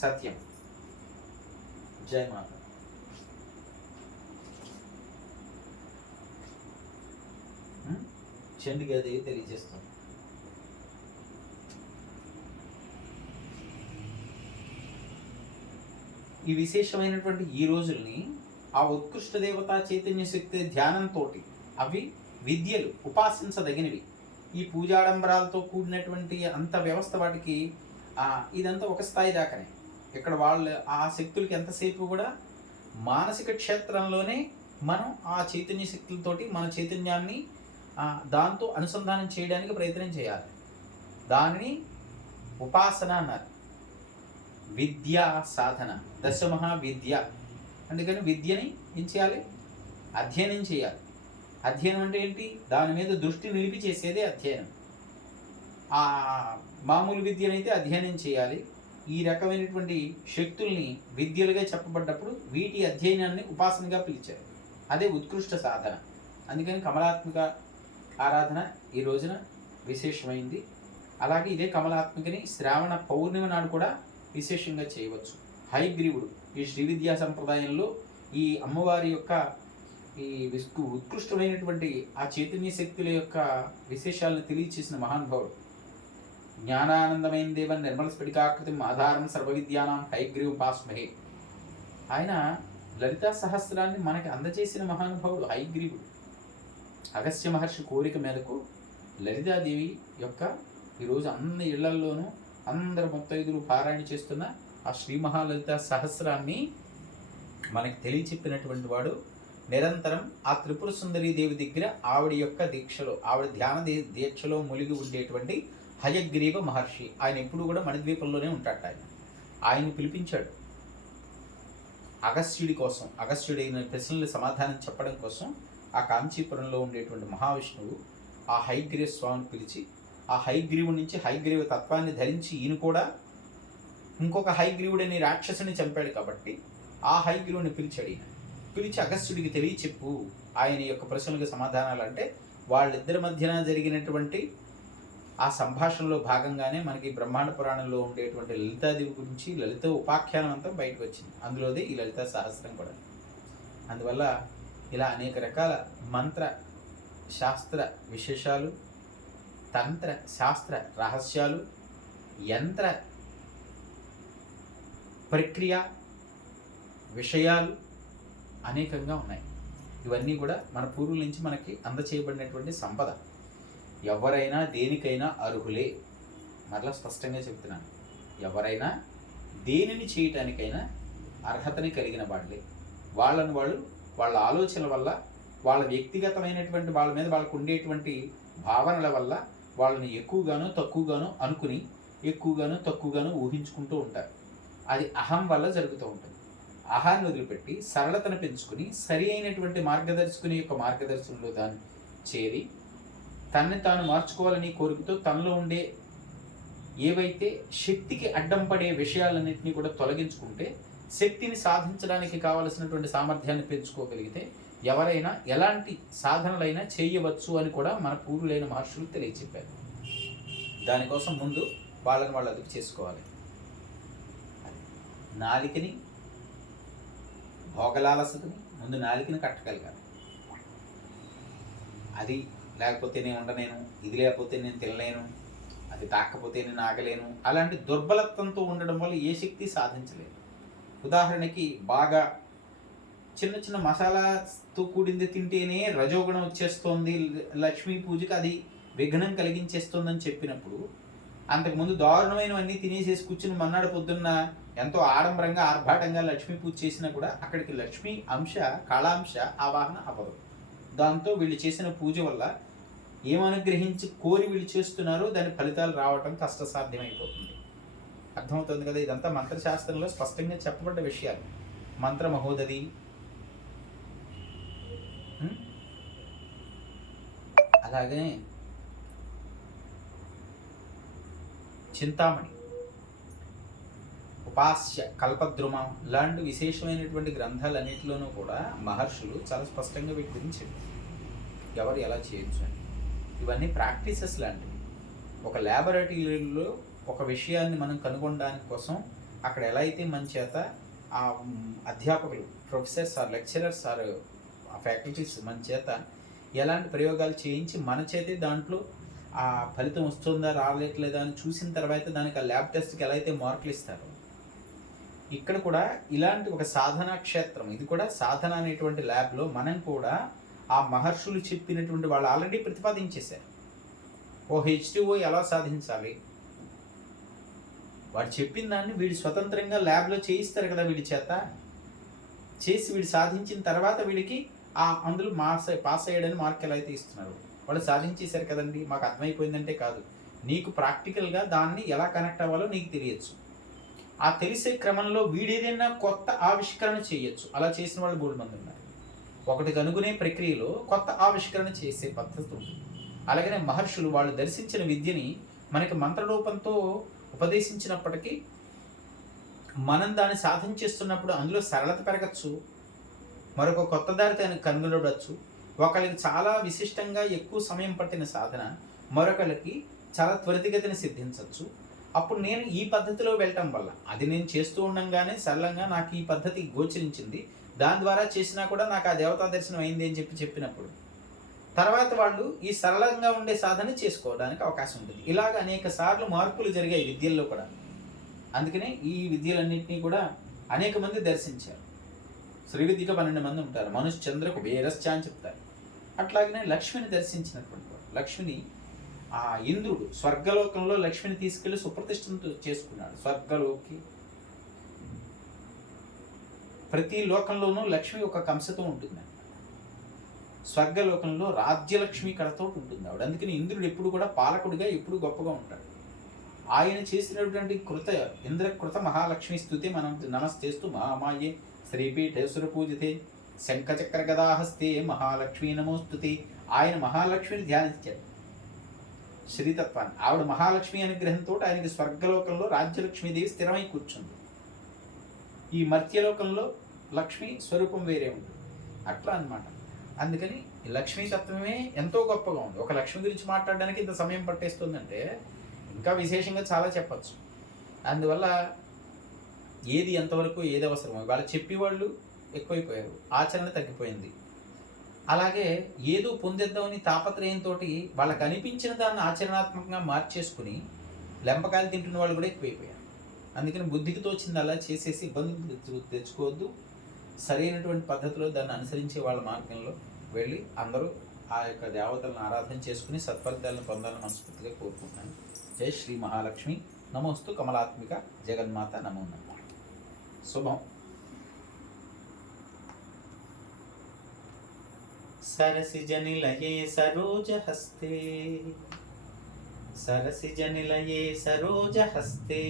సత్యం. జై మాత. చండిగాదేవి తెలియజేస్తాం. ఈ విశేషమైనటువంటి ఈ రోజుల్ని ఆ ఉత్కృష్ట దేవతా చైతన్య శక్తి ధ్యానంతో అవి విద్యలు ఉపాసించదగినవి. ఈ పూజాడంబరాలతో కూడినటువంటి అంత వ్యవస్థ వాటికి ఇదంతా ఒక స్థాయి దాకానే. ఇక్కడ వాళ్ళు ఆ శక్తులకి ఎంతసేపు కూడా మానసిక క్షేత్రంలోనే మనం ఆ చైతన్య శక్తులతోటి మన చైతన్యాన్ని దాంతో అనుసంధానం చేయడానికి ప్రయత్నం చేయాలి. దానిని ఉపాసన అన్నారు. విద్యా సాధన, దశమహా విద్య. అందుకని విద్యని ఏం చేయాలి? అధ్యయనం చేయాలి. అధ్యయనం అంటే ఏంటి? దాని మీద దృష్టి నిలిపి చేసేదే అధ్యయనం. ఆ మామూలు విద్యనైతే అధ్యయనం చేయాలి. ఈ రకమైనటువంటి శక్తుల్ని విద్యలుగా చెప్పబడ్డప్పుడు వీటి అధ్యయనాన్ని ఉపాసనగా పిలిచారు. అదే ఉత్కృష్ట సాధన. అందుకని కమలాత్మిక ఆరాధన ఈ రోజున విశేషమైంది. అలాగే ఇదే కమలాత్మికని శ్రావణ పౌర్ణిమ నాడు కూడా విశేషంగా చేయవచ్చు. హయగ్రీవుడు ఈ శ్రీ విద్యా సంప్రదాయంలో ఈ అమ్మవారి యొక్క ఈ ఉత్కృష్టమైనటువంటి ఆ చైతన్య శక్తుల యొక్క విశేషాలను తెలియచేసిన మహానుభావుడు. జ్ఞానానందమైన దేవన్ నిర్మల స్ఫటికాకృతిం ఆధారం సర్వవిద్యానాం హయగ్రీవం పాస్మహే. ఆయన లలితా సహస్రాన్ని మనకి అందజేసిన మహానుభావుడు హయగ్రీవుడు. అగస్త్య మహర్షి కోరిక మేరకు లలితాదేవి యొక్క ఈరోజు అన్ని ఇళ్లల్లోనూ అందరు ముత్తైదులు పారాయణ చేస్తున్న ఆ శ్రీ మహాలలిత సహస్రాన్ని మనకి తెలియచెప్పినటువంటి వాడు. నిరంతరం ఆ త్రిపుర సుందరీ దేవి దగ్గర ఆవిడ యొక్క దీక్షలో, ఆవిడ ధ్యాన దీక్షలో మునిగి ఉండేటువంటి హయగ్రీవ మహర్షి. ఆయన ఎప్పుడు కూడా మణిద్వీపంలోనే ఉంటాడు. ఆయన్ని పిలిపించాడు అగస్త్యుడి కోసం. అగస్త్యుడైన ప్రశ్నలు సమాధానం చెప్పడం కోసం ఆ కాంచీపురంలో ఉండేటువంటి మహావిష్ణువు ఆ హయగ్రీవ స్వామిని పిలిచి, ఆ హయగ్రీవుడి నుంచి హయగ్రీవ తత్వాన్ని ధరించి ఈయన కూడా ఇంకొక హయగ్రీవుడని రాక్షసుని చంపాడు కాబట్టి ఆ హయగ్రీవుని పిలిచాడు. ఈయన పిలిచి అగస్త్యుడికి తెలియచెప్పు ఆయన యొక్క ప్రశ్నలకు సమాధానాలు. అంటే వాళ్ళిద్దరి మధ్యన జరిగినటువంటి ఆ సంభాషణలో భాగంగానే మనకి బ్రహ్మాండ పురాణంలో ఉండేటువంటి లలితాదేవి గురించి లలిత ఉపాఖ్యానం అంతా బయటకు వచ్చింది. అందులోదే ఈ లలితా సహస్రం కూడా. అందువల్ల ఇలా అనేక రకాల మంత్ర శాస్త్ర విశేషాలు, తంత్ర శాస్త్ర రహస్యాలు, యంత్ర ప్రక్రియ విషయాలు అనేకంగా ఉన్నాయి. ఇవన్నీ కూడా మన పూర్వుల నుంచి మనకి అందచేయబడినటువంటి సంపద. ఎవరైనా దేనికైనా అర్హులే. మరలా స్పష్టంగా చెప్తున్నాను, ఎవరైనా దేనిని చేయటానికైనా అర్హతని కలిగిన వాళ్ళే. వాళ్ళని వాళ్ళు వాళ్ళ ఆలోచనల వల్ల, వాళ్ళ వ్యక్తిగతమైనటువంటి వాళ్ళ మీద వాళ్ళకు ఉండేటువంటి భావనల వల్ల వాళ్ళని ఎక్కువగానో తక్కువగానో అనుకుని, ఎక్కువగానో తక్కువగానో ఊహించుకుంటూ ఉంటారు. అది అహం వల్ల జరుగుతూ ఉంటుంది. అహాన్ని వదిలిపెట్టి సరళతను పెంచుకుని సరి అయినటువంటి మార్గదర్శకుని యొక్క మార్గదర్శనంలో దాన్ని చేరి తనని తాను మార్చుకోవాలని కోరికతో తనలో ఉండే ఏవైతే శక్తికి అడ్డం పడే విషయాలన్నింటినీ కూడా తొలగించుకుంటే శక్తిని సాధించడానికి కావలసినటువంటి సామర్థ్యాన్ని పెంచుకోగలిగితే ఎవరైనా ఎలాంటి సాధనలైనా చేయవచ్చు అని కూడా మన పూర్వులైన మహర్షులు తెలియచెప్పారు. దానికోసం ముందు వాళ్ళని వాళ్ళు అదుపు చేసుకోవాలి. నాలికని, భోగలాలసతని ముందు నాలికని కట్టగలగాలి. అది లేకపోతే నేను ఉండలేను, ఇది లేకపోతే నేను తినలేను, అది తాకపోతే నేను ఆగలేను, అలాంటి దుర్బలత్వంతో ఉండడం వల్ల ఏ శక్తి సాధించలేదు. ఉదాహరణకి బాగా చిన్న చిన్న మసాలాతో కూడింది తింటేనే రజోగుణం వచ్చేస్తోంది, లక్ష్మీ పూజకి అది విఘ్నం కలిగించేస్తోందని చెప్పినప్పుడు అంతకుముందు దారుణమైనవన్నీ తినేసేసి కూర్చుని మన్నాడు పొద్దున్న ఎంతో ఆడంబరంగా ఆర్భాటంగా లక్ష్మీ పూజ చేసినా కూడా అక్కడికి లక్ష్మీ అంశ కళాంశ ఆవాహన అవ్వదు. దాంతో వీళ్ళు చేసిన పూజ వల్ల ఏమనుగ్రహించి కోరి వీళ్ళు చేస్తున్నారో దాని ఫలితాలు రావటం కష్టసాధ్యమైపోతుంది. అర్థమవుతుంది కదా. ఇదంతా మంత్రశాస్త్రంలో స్పష్టంగా చెప్పబడ్డ విషయాలు. మంత్ర మహోదది అలాగే చింతామణి, ఉపాస్య, కల్పద్రుమం లాంటి విశేషమైనటువంటి గ్రంథాలన్నింటిలోనూ కూడా మహర్షులు చాలా స్పష్టంగా వీటి గురించి ఎవరు ఎలా చేయొచ్చు అని. ఇవన్నీ ప్రాక్టీసెస్ లాంటివి. ఒక ల్యాబొరేటరీలో ఒక విషయాన్ని మనం కనుగొనడానికి కోసం అక్కడ ఎలా అయితే మన చేత ఆ అధ్యాపకులు, professors or lecturers or faculties మన చేత ఎలాంటి ప్రయోగాలు చేయించి మన చేతే దాంట్లో ఆ ఫలితం వస్తుందా రాలేట్లేదా అని చూసిన తర్వాత దానికి ఆ ల్యాబ్ టెస్ట్కి ఎలా అయితే మార్కులు ఇస్తారో, ఇక్కడ కూడా ఇలాంటి ఒక సాధనా క్షేత్రం, ఇది కూడా సాధన అనేటువంటి ల్యాబ్లో మనం కూడా ఆ మహర్షులు చెప్పినటువంటి వాళ్ళు ఆల్రెడీ ప్రతిపాదించేశారు. ఓ H2O ఎలా సాధించాలి, వాడు చెప్పిన దాన్ని వీడు స్వతంత్రంగా ల్యాబ్లో చేయిస్తారు కదా, వీడి చేత చేసి వీడు సాధించిన తర్వాత వీడికి అందులో పాస్ అయ్యాడని మార్క్ ఎలా అయితే ఇస్తున్నారు. వాళ్ళు సాధించేశారు కదండి, మాకు అర్థమైపోయిందంటే కాదు, నీకు ప్రాక్టికల్గా దాన్ని ఎలా కనెక్ట్ అవ్వాలో నీకు తెలియచ్చు. ఆ తెలిసే క్రమంలో వీడేదైనా కొత్త ఆవిష్కరణ చేయొచ్చు. అలా చేసిన వాళ్ళు 3 మంది ఉన్నారు. ఒకటి కనుగొనే ప్రక్రియలో కొత్త ఆవిష్కరణ చేసే పద్ధతి ఉంటుంది. అలాగనే మహర్షులు వాళ్ళు దర్శించిన విద్యని మనకి మంత్రరూపంతో ఉపదేశించినప్పటికీ మనం దాన్ని సాధన చేస్తున్నప్పుడు అందులో సరళత పెరగచ్చు, మరొక కొత్త దారి కనుగొనవచ్చు. ఒకళ్ళకి చాలా విశిష్టంగా ఎక్కువ సమయం పట్టిన సాధన మరొకళ్ళకి చాలా త్వరితగతిని సిద్ధించవచ్చు. అప్పుడు నేను ఈ పద్ధతిలో వెళ్ళటం వల్ల అది నేను చేస్తూ ఉండంగానే సరళంగా నాకు ఈ పద్ధతి గోచరించింది, దాని ద్వారా చేసినా కూడా నాకు ఆ దేవతా దర్శనం అయింది అని చెప్పినప్పుడు తర్వాత వాళ్ళు ఈ సరళంగా ఉండే సాధన చేసుకోవడానికి అవకాశం ఉంటుంది. ఇలాగ అనేక సార్లు మార్పులు జరిగాయి విద్యల్లో కూడా. అందుకనే ఈ విద్యలన్నింటినీ కూడా అనేక మంది దర్శించారు. శ్రీ విద్యకు 12 మంది ఉంటారు. మనుశ్చంద్ర కుబేరశ్చ అని చెప్తారు. అట్లాగనే లక్ష్మిని దర్శించినటువంటి వాడు, లక్ష్మిని ఆ ఇంద్రుడు స్వర్గలోకంలో లక్ష్మిని తీసుకెళ్లి సుప్రతిష్ఠితం చేసుకున్నాడు. స్వర్గలోకి ప్రతి లోకంలోనూ లక్ష్మి ఒక కంసతో ఉంటుంది. స్వర్గలోకంలో రాజ్యలక్ష్మి కళతో ఉంటుంది ఆవిడ. అందుకని ఇంద్రుడు ఎప్పుడు కూడా పాలకుడిగా ఎప్పుడు గొప్పగా ఉంటాడు. ఆయన చేసినటువంటి ఇంద్రకృత మహాలక్ష్మి స్తుతి మనం నమస్తేస్తూ మహామాయే శ్రీపీఠేశ్వర పూజితే శంఖచక్ర గదాహస్తే మహాలక్ష్మీ నమోస్తుతి. ఆయన మహాలక్ష్మిని ధ్యానించాడు, శ్రీతత్వాన్ని. ఆవిడ మహాలక్ష్మి అనుగ్రహంతో ఆయనకి స్వర్గలోకంలో రాజ్యలక్ష్మీదేవి స్థిరమై కూర్చుంది. ఈ మర్త్యలోకంలో లక్ష్మి స్వరూపం వేరే ఉంది. అట్లా అన్నమాట. అందుకని లక్ష్మీతత్వమే ఎంతో గొప్పగా ఉంది. ఒక లక్ష్మి గురించి మాట్లాడడానికి ఇంత సమయం పట్టేస్తుందంటే ఇంకా విశేషంగా చాలా చెప్పచ్చు. అందువల్ల ఏది ఎంతవరకు ఏది అవసరమో వాళ్ళు చెప్పేవాళ్ళు ఎక్కువైపోయారు, ఆచరణ తగ్గిపోయింది. అలాగే ఏదో పొందేద్దామని తాపత్రయంతో వాళ్ళకి అనిపించిన దాన్ని ఆచరణాత్మకంగా మార్చేసుకుని లెంపకాయలు తింటున్న వాళ్ళు కూడా ఎక్కువైపోయారు. అందుకని బుద్ధికి తోచింది అలా చేసేసి ఇబ్బందులు తెచ్చుకోవద్దు. సరైనటువంటి పద్ధతిలో దాన్ని అనుసరించే వాళ్ళ మార్గంలో వెళ్ళి అందరూ ఆ యొక్క దేవతలను ఆరాధన చేసుకుని సత్ఫలితాలను పొందాలని మనస్ఫూర్తిగా కోరుకుంటున్నాను. జై శ్రీ మహాలక్ష్మి. నమోస్తు కమలాత్మిక జగన్మాత. నమో నమః. శుభం. సరసిజనిలయే సరోజహస్తే సరసిజనిలయే సరోజహస్తే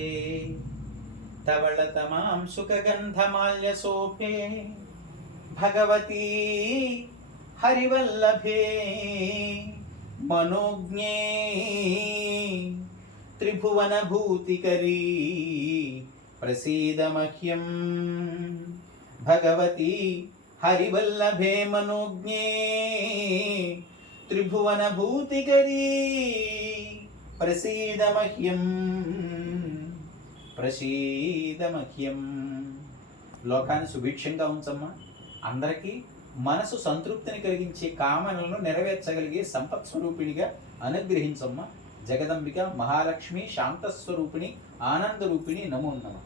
తవళతమాం సుఖగంధమాల్యసోపే భగవతీ హరివల్లభే మనోజ్ఞే త్రిభువనభూతికరీ ప్రసీద మహ్యం. భగవతీ హరివల్లభే మనోజ్ఞే త్రిభువనభూతికరీ ప్రసీద మహ్యం. ప్రసీద మహ్యం. లోకాన్ని సుభిక్షంగా ఉంచమ్మా. అందరికీ మనసు సంతృప్తిని కలిగించే కామనలను నెరవేర్చగలిగే సంపత్ స్వరూపిణిగా అనుగ్రహించమ్మా. జగదంబిక మహాలక్ష్మి శాంతస్వరూపిణి ఆనందరూపిణి నమో నమః.